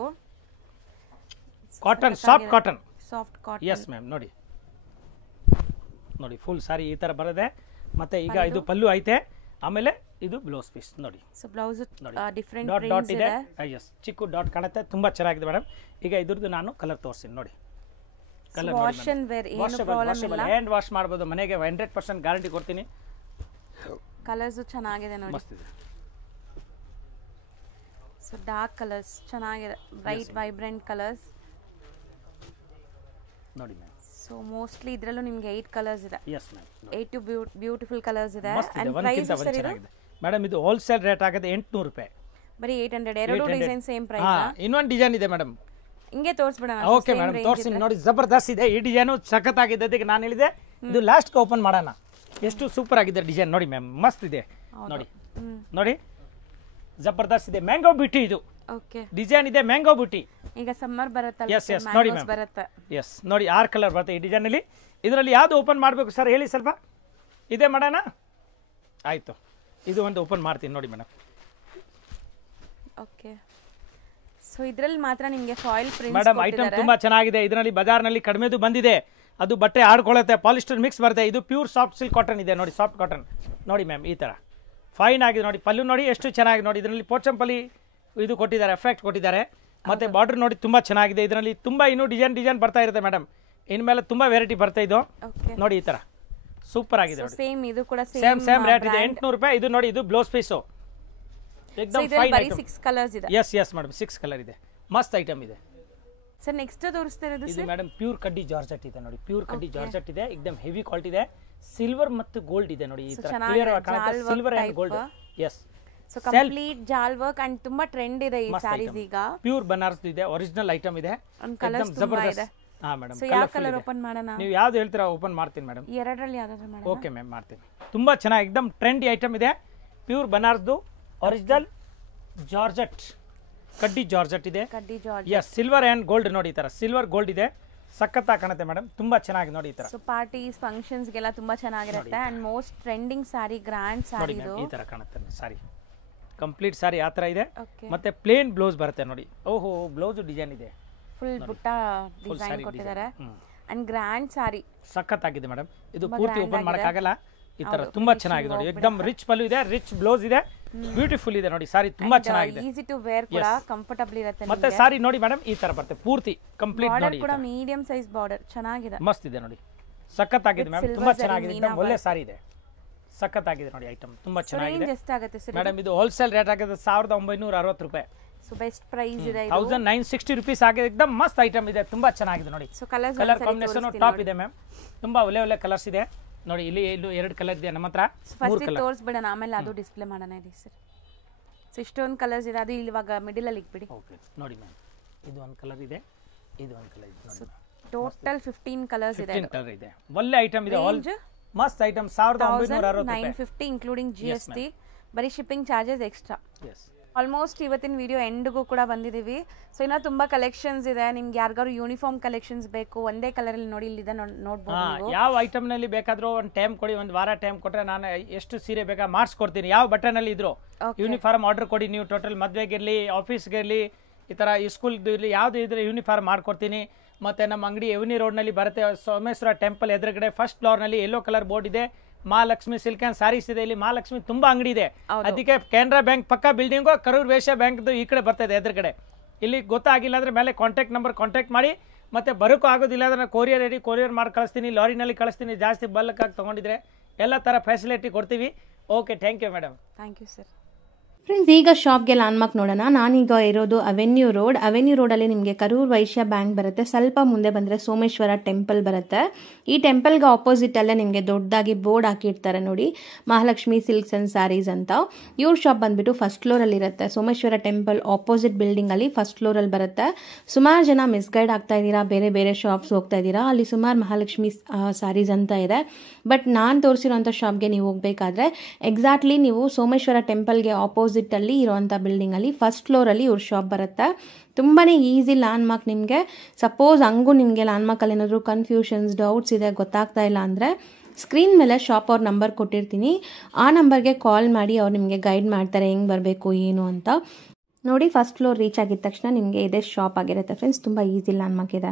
cotton, soft cotton. Yes ma'am, ನೋಡಿ ನೋಡಿ ಫುಲ್ ಸಾರಿ ಈ ತರ ಬರದೆ. ಮತ್ತೆ ಈಗ ಇದು ಪಲ್ಲು ಐತೆ, ಆಮೇಲೆ ಇದು ಬ್ಲೌಸ್ ಪೀಸ್ ನೋಡಿ. So blouse different dot dot ಇದೆ. ಎಸ್, ಚಿಕ್ಕ ಡಾಟ್ ಕಾಣುತ್ತೆ, ತುಂಬಾ ಚೆನ್ನಾಗಿದೆ ಮೇಡಮ್. ಈಗ ಇದ್ರದ್ದು ನಾನು ಕಲರ್ ತೋರಿಸ್ತೀನಿ ನೋಡಿ. ಕಲರ್ ವಾಶ್ ಅಂಡ್ ವೇರ್ ಏನು ಪ್ರಾಬ್ಲಮ್ ಇಲ್ಲ, ಹ್ಯಾಂಡ್ ವಾಶ್ ಮಾಡಬಹುದು ಮನೆಗೆ, 100% ಗ್ಯಾರಂಟಿ ಕೊಡ್ತೀನಿ. ಕಲರ್ಸ್ ಚೆನ್ನಾಗಿದೆ ನೋಡಿ. ಮಸ್ತ್ ಇದೆ. ಸೊ ಡಾರ್ಕ್ ಕಲರ್ಸ್ ಚೆನ್ನಾಗಿದೆ, ಬ್ರೈಟ್ ವೈಬ್ರೆಂಟ್ ಕಲರ್ಸ್ ನೋಡಿ ಮ್ಯಾಮ್. ಸೊ ಮೋಸ್ಟ್ಲಿ ಇದರಲ್ಲೂ ನಿಮಗೆ 8 ಕಲರ್ಸ್ ಇದೆ. ಎಸ್ ಮ್ಯಾಮ್, 8 ಬ್ಯೂಟಿಫುಲ್ ಕಲರ್ಸ್ ಇದೆ. ಅಂಡ್ ಪ್ರೈಸ್ ಸರ್ ಇದು ಮೇಡಮ್, ಇದು ಹೋಲ್ಸೇಲ್ ರೇಟ್ ಆಗುತ್ತೆ 800 ರೂಪಾಯಿ. ಬರೀ 800. ಎರಡು ಡಿಸೈನ್ ಸೇಮ್ ಪ್ರೈಸ್. ಇನ್ನೊಂದು ಡಿಸೈನ್ ಇದೆ ಮೇಡಮ್, ಹಿಂಗೆ ತೋರಿಸ್ಬಿಡೋಣ. ಓಕೆ ಮೇಡಮ್, ತೋರಿಸ್ತೀನಿ ನೋಡಿ. ಜಬರ್ದಸ್ತ್ ಇದೆ ಈ ಡಿಸೈನು, ಸಖತ್ತಾಗಿದೆ. ಅದಕ್ಕೆ ನಾನು ಹೇಳಿದೆ ಇದು ಲಾಸ್ಟ್ಗೆ ಓಪನ್ ಮಾಡೋಣ. ಎಷ್ಟು ಸೂಪರ್ ಆಗಿದೆ ಡಿಸೈನ್ ನೋಡಿ ಮ್ಯಾಮ್, ಮಸ್ತ್ ಇದೆ ನೋಡಿ. ನೋಡಿ ಜಬರ್ದಸ್ತ್ ಇದೆ, ಮ್ಯಾಂಗೋ ಬ್ಯೂಟಿ ಇದು. ಓಕೆ, ಡಿಸೈನ್ ಇದೆ ಮ್ಯಾಂಗೋ ಬ್ಯೂಟಿ. ಈಗ ಸಮ್ಮರ್ ಬರುತ್ತಲ್ಲ, ಎಸ್ ಎಸ್ ನೋಡಿ ಮ್ಯಾಮ್, ಬರುತ್ತೆ. ಎಸ್ ನೋಡಿ 6 ಕಲರ್ ಬರುತ್ತೆ ಈ ಡಿಸೈನ್ ಅಲ್ಲಿ. ಇದರಲ್ಲಿ ಯಾವ್ದು ಓಪನ್ ಮಾಡಬೇಕು ಸರ್ ಹೇಳಿ ಸ್ವಲ್ಪ. ಇದೇ ಮಾಡೋಣ, ಆಯ್ತು. ಇದು ಒಂದು ಓಪನ್ ಮಾಡ್ತೀನಿ ನೋಡಿ ಮೇಡಮ್. ಓಕೆ, ಸೊ ಇದರಲ್ಲಿ ಮಾತ್ರ ನಿಮಗೆ ಫಾಯಿಲ್ ಪ್ರಿಂಟ್ಸ್ ಮೇಡಮ್ ಐಟಮ್ ತುಂಬಾ ಚೆನ್ನಾಗಿದೆ. ಇದರಲ್ಲಿ ಬಜಾರ್ನಲ್ಲಿ ಕಡಿಮೆದು ಬಂದಿದೆ, ಅದು ಬಟ್ಟೆ ಆಡ್ಕೊಳ್ಳುತ್ತೆ, ಪಾಲಿಸ್ಟರ್ ಮಿಕ್ಸ್ ಬರುತ್ತೆ. ಇದು ಪ್ಯೂರ್ ಸಾಫ್ಟ್ ಸಿಲ್ಕ್ ಕಾಟನ್ ಇದೆ ನೋಡಿ, ಸಾಫ್ಟ್ ಕಾಟನ್ ನೋಡಿ ಮ್ಯಾಮ್. ಈ ತರ ಫೈನ್ ಆಗಿದೆ ನೋಡಿ. ಪಲ್ಲು ನೋಡಿ ಎಷ್ಟು ಚೆನ್ನಾಗಿದೆ ನೋಡಿ. ಇದರಲ್ಲಿ ಪೋಚಂಪಲ್ಲಿ ಇದು ಕೊಟ್ಟಿದ್ದಾರೆ, ಎಫೆಕ್ಟ್ ಕೊಟ್ಟಿದ್ದಾರೆ. ಮತ್ತೆ ಬಾರ್ಡರ್ ನೋಡಿ ತುಂಬಾ ಚೆನ್ನಾಗಿದೆ. ಇದರಲ್ಲಿ ತುಂಬಾ ಇನ್ನೂ ಡಿಸೈನ್ ಬರ್ತಾ ಇರುತ್ತೆ ಮೇಡಮ್. ಇನ್ಮೇಲೆ ತುಂಬಾ ವೆರೈಟಿ ಬರ್ತಾ ಇದು ನೋಡಿ. ಈ ತರ ಸೂಪರ್ ಆಗಿದೆ ನೋಡಿ. ಸೇಮ್ ಇದು ಕೂಡ ಸೇಮ್ ರೇಟ್ ಇದೆ, 800 ರೂಪಾಯಿ. ಇದು ನೋಡಿ, ಇದು ಬ್ಲೌಸ್ ಪೀಸು ಏಕದಮ್ ಫೈನ್ ಐಟಮ್. 6 ಕಲರ್ಸ್ ಇದೆ. ಎಸ್ ಮೇಡಮ್, 6 ಕಲರ್ ಇದೆ, ಮಸ್ತ್ ಐಟಮ್ ಇದೆ. ಸರ್ ನೆಕ್ಸ್ಟ್ ತೋರಿಸ್ತಾ ಇರೋದು ಇದು ಮೇಡಮ್ ಪ್ಯೂರ್ ಕಡ್ಡಿ ಜಾರ್ಜೆಟ್ ಇದೆ ನೋಡಿ. ಪ್ಯೂರ್ ಕಡ್ಡಿ ಜಾರ್ಜೆಟ್ ಇದೆ, ಏಕದಮ್ ಹೆವಿ ಕ್ವಾಲಿಟಿ ಇದೆ. ಸಿಲ್ವರ್ ಮತ್ತು ಗೋಲ್ಡ್ ಇದೆ ನೋಡಿ. ಈ ತರ ಕ್ಲಿಯರ್ ಆಗಿ ಕಾಣುತ್ತೆ, silver and gold. Yes, so complete ಜಾಲ್ ವರ್ಕ್ ಅಂಡ್ ತುಂಬಾ ಟ್ರೆಂಡ್ ಇದೆ ಈ ಸ್ಯಾರೀಸ್ ಈಗ. ಪ್ಯೂರ್ ಬನಾರಸ್ ಇದೆ, ಒರಿಜಿನಲ್ ಐಟಮ್ ಇದೆ, ಕಲರ್ಸ್ ತುಂಬಾ ಇದೆ. ಹಾ ಮೇಡಮ್, ಸೊ ಯಾವ ಕಲರ್ ಓಪನ್ ಮಾಡೋಣ? ನೀವು ಯಾವ್ದು ಹೇಳ್ತೀರಾ ಓಪನ್ ಮಾಡ್ತೀನಿ ಮೇಡಮ್. ಎರಡರಲ್ಲಿ ಯಾವ್ದಾದ್ರು ಮಾಡೋಣ? ಓಕೆ ಮ್ಯಾಮ್, ಮಾಡ್ತೀನಿ. ತುಂಬಾ ಚೆನ್ನಾಗಿ ಏಕದಮ್ ಟ್ರೆಂಡಿ ಐಟಮ್ ಇದೆ. ಪ್ಯೂರ್ ಬನಾರಸ್ದು ಒರಿಜಿನಲ್ ಜಾರ್ಜೆಟ್, ಕಡ್ಡಿ ಜಾರ್ಜೆಟ್ ಇದೆ. ಕಡ್ಡಿ georgette, yes, silver and gold ನೋಡಿ. ಈ ತರ ಸಿಲ್ವರ್ ಗೋಲ್ಡ್ ಇದೆ, ಸಖತ್ತಾಗಿ ಕಾಣುತ್ತೆ ಮೇಡಮ್, ತುಂಬಾ ಚೆನ್ನಾಗಿ ನೋಡಿ. ಈ ತರ ಸೊ ಪಾರ್ಟೀಸ್ ಫಂಕ್ಷನ್ಸ್ ಗೆಲ್ಲ ತುಂಬಾ ಚೆನ್ನಾಗಿರುತ್ತೆ. And most trending sari, grand sari ಇದು. ಈ ತರ ಕಾಣುತ್ತೆ ಸಾರಿ, ಕಂಪ್ಲೀಟ್ ಸಾರಿ ಆ ತರ ಇದೆ. ಮತ್ತೆ ಪ್ಲೇನ್ ಬ್ಲೌಸ್ ಬರುತ್ತೆ ನೋಡಿ. ಓಹೋ, ಬ್ಲೌಸ್ ಡಿಸೈನ್ ಇದೆ, ಫುಲ್ ಬುಟ್ಟ ಡಿಸೈನ್ ಕೊಟ್ಟಿದ್ದಾರೆ. ಅಂಡ್ ಗ್ರ್ಯಾಂಡ್ ಸಾರಿ ಸಖತ್ತಾಗಿದೆ ಮೇಡಮ್. ಇದು ಪೂರ್ತಿ ಓಪನ್ ಮಾಡಕ್ ಆಗಲ್ಲ. ಈ ತರ ತುಂಬಾ ಚೆನ್ನಾಗಿದೆ ನೋಡಿ. ಏಕದಮ್ ರಿಚ್ ಪಲ್ಲು ಇದೆ, ರಿಚ್ ಬ್ಲೌಸ್ ಇದೆ, ಬ್ಯೂಟಿಫುಲ್ ಇದೆ ನೋಡಿ. ಸಾರಿ ತುಂಬಾ ಚೆನ್ನಾಗಿದೆ, ಈಸಿ ಟು ವೇರ್ ಕೂಡ, ಕಂಫರ್ಟಬಲ್ ಇರುತ್ತೆ. ಮತ್ತೆ ಸಾರಿ ನೋಡಿ ಮೇಡಮ್, ಈ ತರ ಬರುತ್ತೆ ಪೂರ್ತಿ ಕಂಪ್ಲೀಟ್ ನೋಡಿ. ಕೂಡ ಮೀಡಿಯಂ ಸೈಜ್ ಬಾರ್ಡರ್ ಚೆನ್ನಾಗಿದೆ, ಮಸ್ತ್ ಇದೆ ನೋಡಿ, ಸಖತ್ತಾಗಿದೆ ಮ್ಯಾಮ್, ತುಂಬಾ ಚೆನ್ನಾಗಿದೆ. ಏಕದಮ್ ಒಳ್ಳೆ ಸಾರಿ ಇದೆ, ಸಖತ್ತಾಗಿದೆ ನೋಡಿ. ಐಟಮ್ ತುಂಬಾ ಚೆನ್ನಾಗಿದೆ. ಎಷ್ಟಾಗುತ್ತೆ ಸರ್ ಮೇಡಮ್? ಇದು ಹೋಲ್ಸೇಲ್ ರೇಟ್ ಆಗಿದೆ 1960 ರೂಪಾಯಿ. ಸೊ ಬೆಸ್ಟ್ ಪ್ರೈಸ್ ಇದೆ. 1960 ರೂಪೀಸ್ ಆಗಿದೆ. ಏಕದಮ್ ಮಸ್ತ್ ಐಟಮ್ ಇದೆ, ತುಂಬಾ ಚೆನ್ನಾಗಿದೆ ನೋಡಿ. ಸೊ ಕಲರ್ ಕಾಂಬಿನೇಷನ್ ಟಾಪ್ ಇದೆ ಮ್ಯಾಮ್, ತುಂಬಾ ಒಳ್ಳೆ ಕಲರ್ಸ್ ಇದೆ ನೋಡಿ. ಇಲ್ಲಿ 2 ಕಲರ್ ಇದೆ ನಮ್ಮ ಹತ್ರ. ಫಸ್ಟ್ ತೋರಿಸ್ಬಿಡೋಣ, ಆಮೇಲೆ ಅದು ಡಿಸ್ಪ್ಲೇ ಮಾಡೋಣ ಇದೆ ಸರ್. ಸೊ ಇಷ್ಟೊಂದು ಕಲರ್ಸ್ ಇದೆ, ಅದು ಇವಾಗ ಮಿಡಲ್ ಅಲ್ಲಿ ಇಟ್ಬಿಡಿ. ಓಕೆ ನೋಡಿ ಮ್ಯಾಮ್, ಇದು ಒಂದು ಕಲರ್ ಇದೆ, ಇದು ಒಂದು ಕಲರ್ ಇದೆ ನೋಡಿ. ಟೋಟಲ್ 15 ಕಲರ್ಸ್ ಇದೆ. 15 ಕಲರ್ ಇದೆ, ಒಳ್ಳೆ ಐಟಮ್ ಇದೆ. ಆಲ್ ಮಸ್ತ್ ಐಟಮ್. 1960 950 including GST. ಬರೀ ಶಿಪ್ಪಿಂಗ್ ಚಾರ್ಜಸ್ ಎಕ್ಸ್ಟ್ರಾ. ಆಲ್ಮೋಸ್ಟ್ ಇವತ್ತಿನ ವಿಡಿಯೋ ಎಂಡ್ಗೂ ಕೂಡ ಬಂದಿದ್ದೀವಿ. ಸೊ ಇನ್ನೂ ತುಂಬ ಕಲೆಕ್ಷನ್ಸ್ ಇದೆ. ನಿಮ್ಗೆ ಯಾರಿಗಾರು ಯೂನಿಫಾರ್ಮ್ ಕಲೆಕ್ಷನ್ಸ್ ಬೇಕು, ಒಂದೇ ಕಲರಲ್ಲಿ ನೋಡಿ, ಇಲ್ಲಿದೆ ನೋಡ್ಬೋದು. ಯಾವ ಐಟಮ್ನಲ್ಲಿ ಬೇಕಾದರೂ ಒಂದು ಟೈಮ್ ಕೊಡಿ, ಒಂದು ವಾರ ಟೈಮ್ ಕೊಟ್ಟರೆ ನಾನು ಎಷ್ಟು ಸೀರೆ ಬೇಕಾ ಮಾಡಿಸ್ಕೊಡ್ತೀನಿ. ಯಾವ ಬಟನಲ್ಲಿ ಇದ್ರು ಯೂನಿಫಾರ್ಮ್ ಆರ್ಡರ್ ಕೊಡಿ ನೀವು. ಟೋಟಲ್ ಮದುವೆಗಿರಲಿ, ಆಫೀಸ್ಗಿರಲಿ, ಈ ಥರ ಸ್ಕೂಲ್ದು ಇರಲಿ, ಯಾವುದು ಇದ್ರೆ ಯೂನಿಫಾರ್ಮ್ ಮಾಡ್ಕೊಡ್ತೀನಿ. ಮತ್ತು ನಮ್ಮ ಅಂಗಡಿ ಎವನಿ ರೋಡ್ನಲ್ಲಿ ಬರುತ್ತೆ, ಸೋಮೇಶ್ವರ ಟೆಂಪಲ್ ಎದುರುಗಡೆ ಫಸ್ಟ್ ಫ್ಲೋರ್ನಲ್ಲಿ ಯೆಲ್ಲೋ ಕಲರ್ ಬೋರ್ಡ್ ಇದೆ. ಮಹಾಲಕ್ಷ್ಮಿ ಸಿಲ್ಕ್ ಆ್ಯಂಡ್ ಸಾರೀಸ್ ಇದೆ. ಇಲ್ಲಿ ಮಹಾಲಕ್ಷ್ಮಿ ತುಂಬಾ ಅಂಗಡಿ ಇದೆ. ಅದಕ್ಕೆ ಕೆನರಾ ಬ್ಯಾಂಕ್ ಪಕ್ಕ ಬಿಲ್ಡಿಂಗು, ಕರೂರ್ ವೇಶ್ಯ ಬ್ಯಾಂಕ್ದು ಈ ಕಡೆ ಬರ್ತದೆ ಎದುರುಗಡೆ. ಇಲ್ಲಿ ಗೊತ್ತಾಗಿಲ್ಲ ಅಂದರೆ ಮೇಲೆ ಕಾಂಟ್ಯಾಕ್ಟ್ ಮಾಡಿ. ಮತ್ತೆ ಬರೋಕ್ಕೂ ಆಗೋದಿಲ್ಲ ಅಂದರೆ ಕೊರಿಯರ್ ಮಾಡಿ ಕಳಿಸ್ತೀನಿ, ಲಾರಿನಲ್ಲಿ ಕಳಿಸ್ತೀನಿ. ಜಾಸ್ತಿ ಬಲ್ಕಾಗಿ ತೊಗೊಂಡಿದ್ರೆ ಎಲ್ಲ ಥರ ಫೆಸಿಲಿಟಿ ಕೊಡ್ತೀವಿ. Okay, thank you madam. Thank you sir. Friends, ಈಗ ಶಾಪ್ಗೆ ಲ್ಯಾಂಡ್ಮಾರ್ಕ್ ನೋಡೋಣ. ನಾನೀಗ ಇರೋದು ಅವೆನ್ಯೂ ರೋಡಲ್ಲಿ ನಿಮಗೆ ಕರೂರ್ ವೈಶ್ಯ ಬ್ಯಾಂಕ್ ಬರುತ್ತೆ. ಸ್ವಲ್ಪ ಮುಂದೆ ಬಂದರೆ ಸೋಮೇಶ್ವರ ಟೆಂಪಲ್ ಬರುತ್ತೆ. ಈ ಟೆಂಪಲ್ಗೆ ಆಪೋಸಿಟ್ ಅಲ್ಲೇ ನಿಮಗೆ ದೊಡ್ಡದಾಗಿ ಬೋರ್ಡ್ ಹಾಕಿರ್ತಾರೆ ನೋಡಿ, ಮಹಾಲಕ್ಷ್ಮಿ ಸಿಲ್ಕ್ಸ್ ಆ್ಯಂಡ್ ಸ್ಯಾರೀಸ್ ಅಂತ. ಇವ್ರ ಶಾಪ್ ಬಂದ್ಬಿಟ್ಟು ಫಸ್ಟ್ ಫ್ಲೋರಲ್ಲಿ ಇರುತ್ತೆ. ಸೋಮೇಶ್ವರ ಟೆಂಪಲ್ ಆಪೋಸಿಟ್ ಬಿಲ್ಡಿಂಗಲ್ಲಿ ಫಸ್ಟ್ ಫ್ಲೋರಲ್ಲಿ ಬರುತ್ತೆ. ಸುಮಾರು ಜನ ಮಿಸ್ಗೈಡ್ ಆಗ್ತಾ ಇದ್ದೀರಾ, ಬೇರೆ ಬೇರೆ ಶಾಪ್ಸ್ ಹೋಗ್ತಾ ಇದ್ದೀರಾ. ಅಲ್ಲಿ ಸುಮಾರು ಮಹಾಲಕ್ಷ್ಮಿ ಸ್ಯಾರೀಸ್ ಅಂತ ಇದೆ. ಬಟ್ ನಾನು ತೋರಿಸಿರೋಂಥ ಶಾಪ್ಗೆ ನೀವು ಹೋಗಬೇಕಾದ್ರೆ ಎಕ್ಸಾಕ್ಟ್ಲಿ ನೀವು ಸೋಮೇಶ್ವರ ಟೆಂಪಲ್ಗೆ ಆಪೋಸಿಟಲ್ಲಿ ಇರೋವಂಥ ಬಿಲ್ಡಿಂಗಲ್ಲಿ ಫಸ್ಟ್ ಫ್ಲೋರಲ್ಲಿ ಇವ್ರ ಶಾಪ್ ಬರುತ್ತೆ. ತುಂಬಾ ಈಸಿ ಲ್ಯಾಂಡ್ಮಾರ್ಕ್. ನಿಮಗೆ ಸಪೋಸ್ ಹಂಗೂ ನಿಮಗೆ ಲ್ಯಾಂಡ್ಮಾರ್ಕಲ್ಲಿ ಏನಾದರೂ ಕನ್ಫ್ಯೂಷನ್ಸ್, ಡೌಟ್ಸ್ ಇದೆ, ಗೊತ್ತಾಗ್ತಾ ಇಲ್ಲ ಅಂದರೆ ಸ್ಕ್ರೀನ್ ಮೇಲೆ ಶಾಪ್ ಅವ್ರ ನಂಬರ್ ಕೊಟ್ಟಿರ್ತೀನಿ. ಆ ನಂಬರ್ಗೆ ಕಾಲ್ ಮಾಡಿ ಅವ್ರು ನಿಮಗೆ ಗೈಡ್ ಮಾಡ್ತಾರೆ ಹೆಂಗೆ ಬರಬೇಕು ಏನು ಅಂತ. ನೋಡಿ, ಫಸ್ಟ್ ಫ್ಲೋರ್ ರೀಚ್ ಆಗಿದ ತಕ್ಷಣ ನಿಮಗೆ ಇದೇ ಶಾಪ್ ಆಗಿರುತ್ತೆ ಫ್ರೆಂಡ್ಸ್. ತುಂಬ ಈಸಿ ಲ್ಯಾಂಡ್ಮಾರ್ಕ್ ಇದೆ.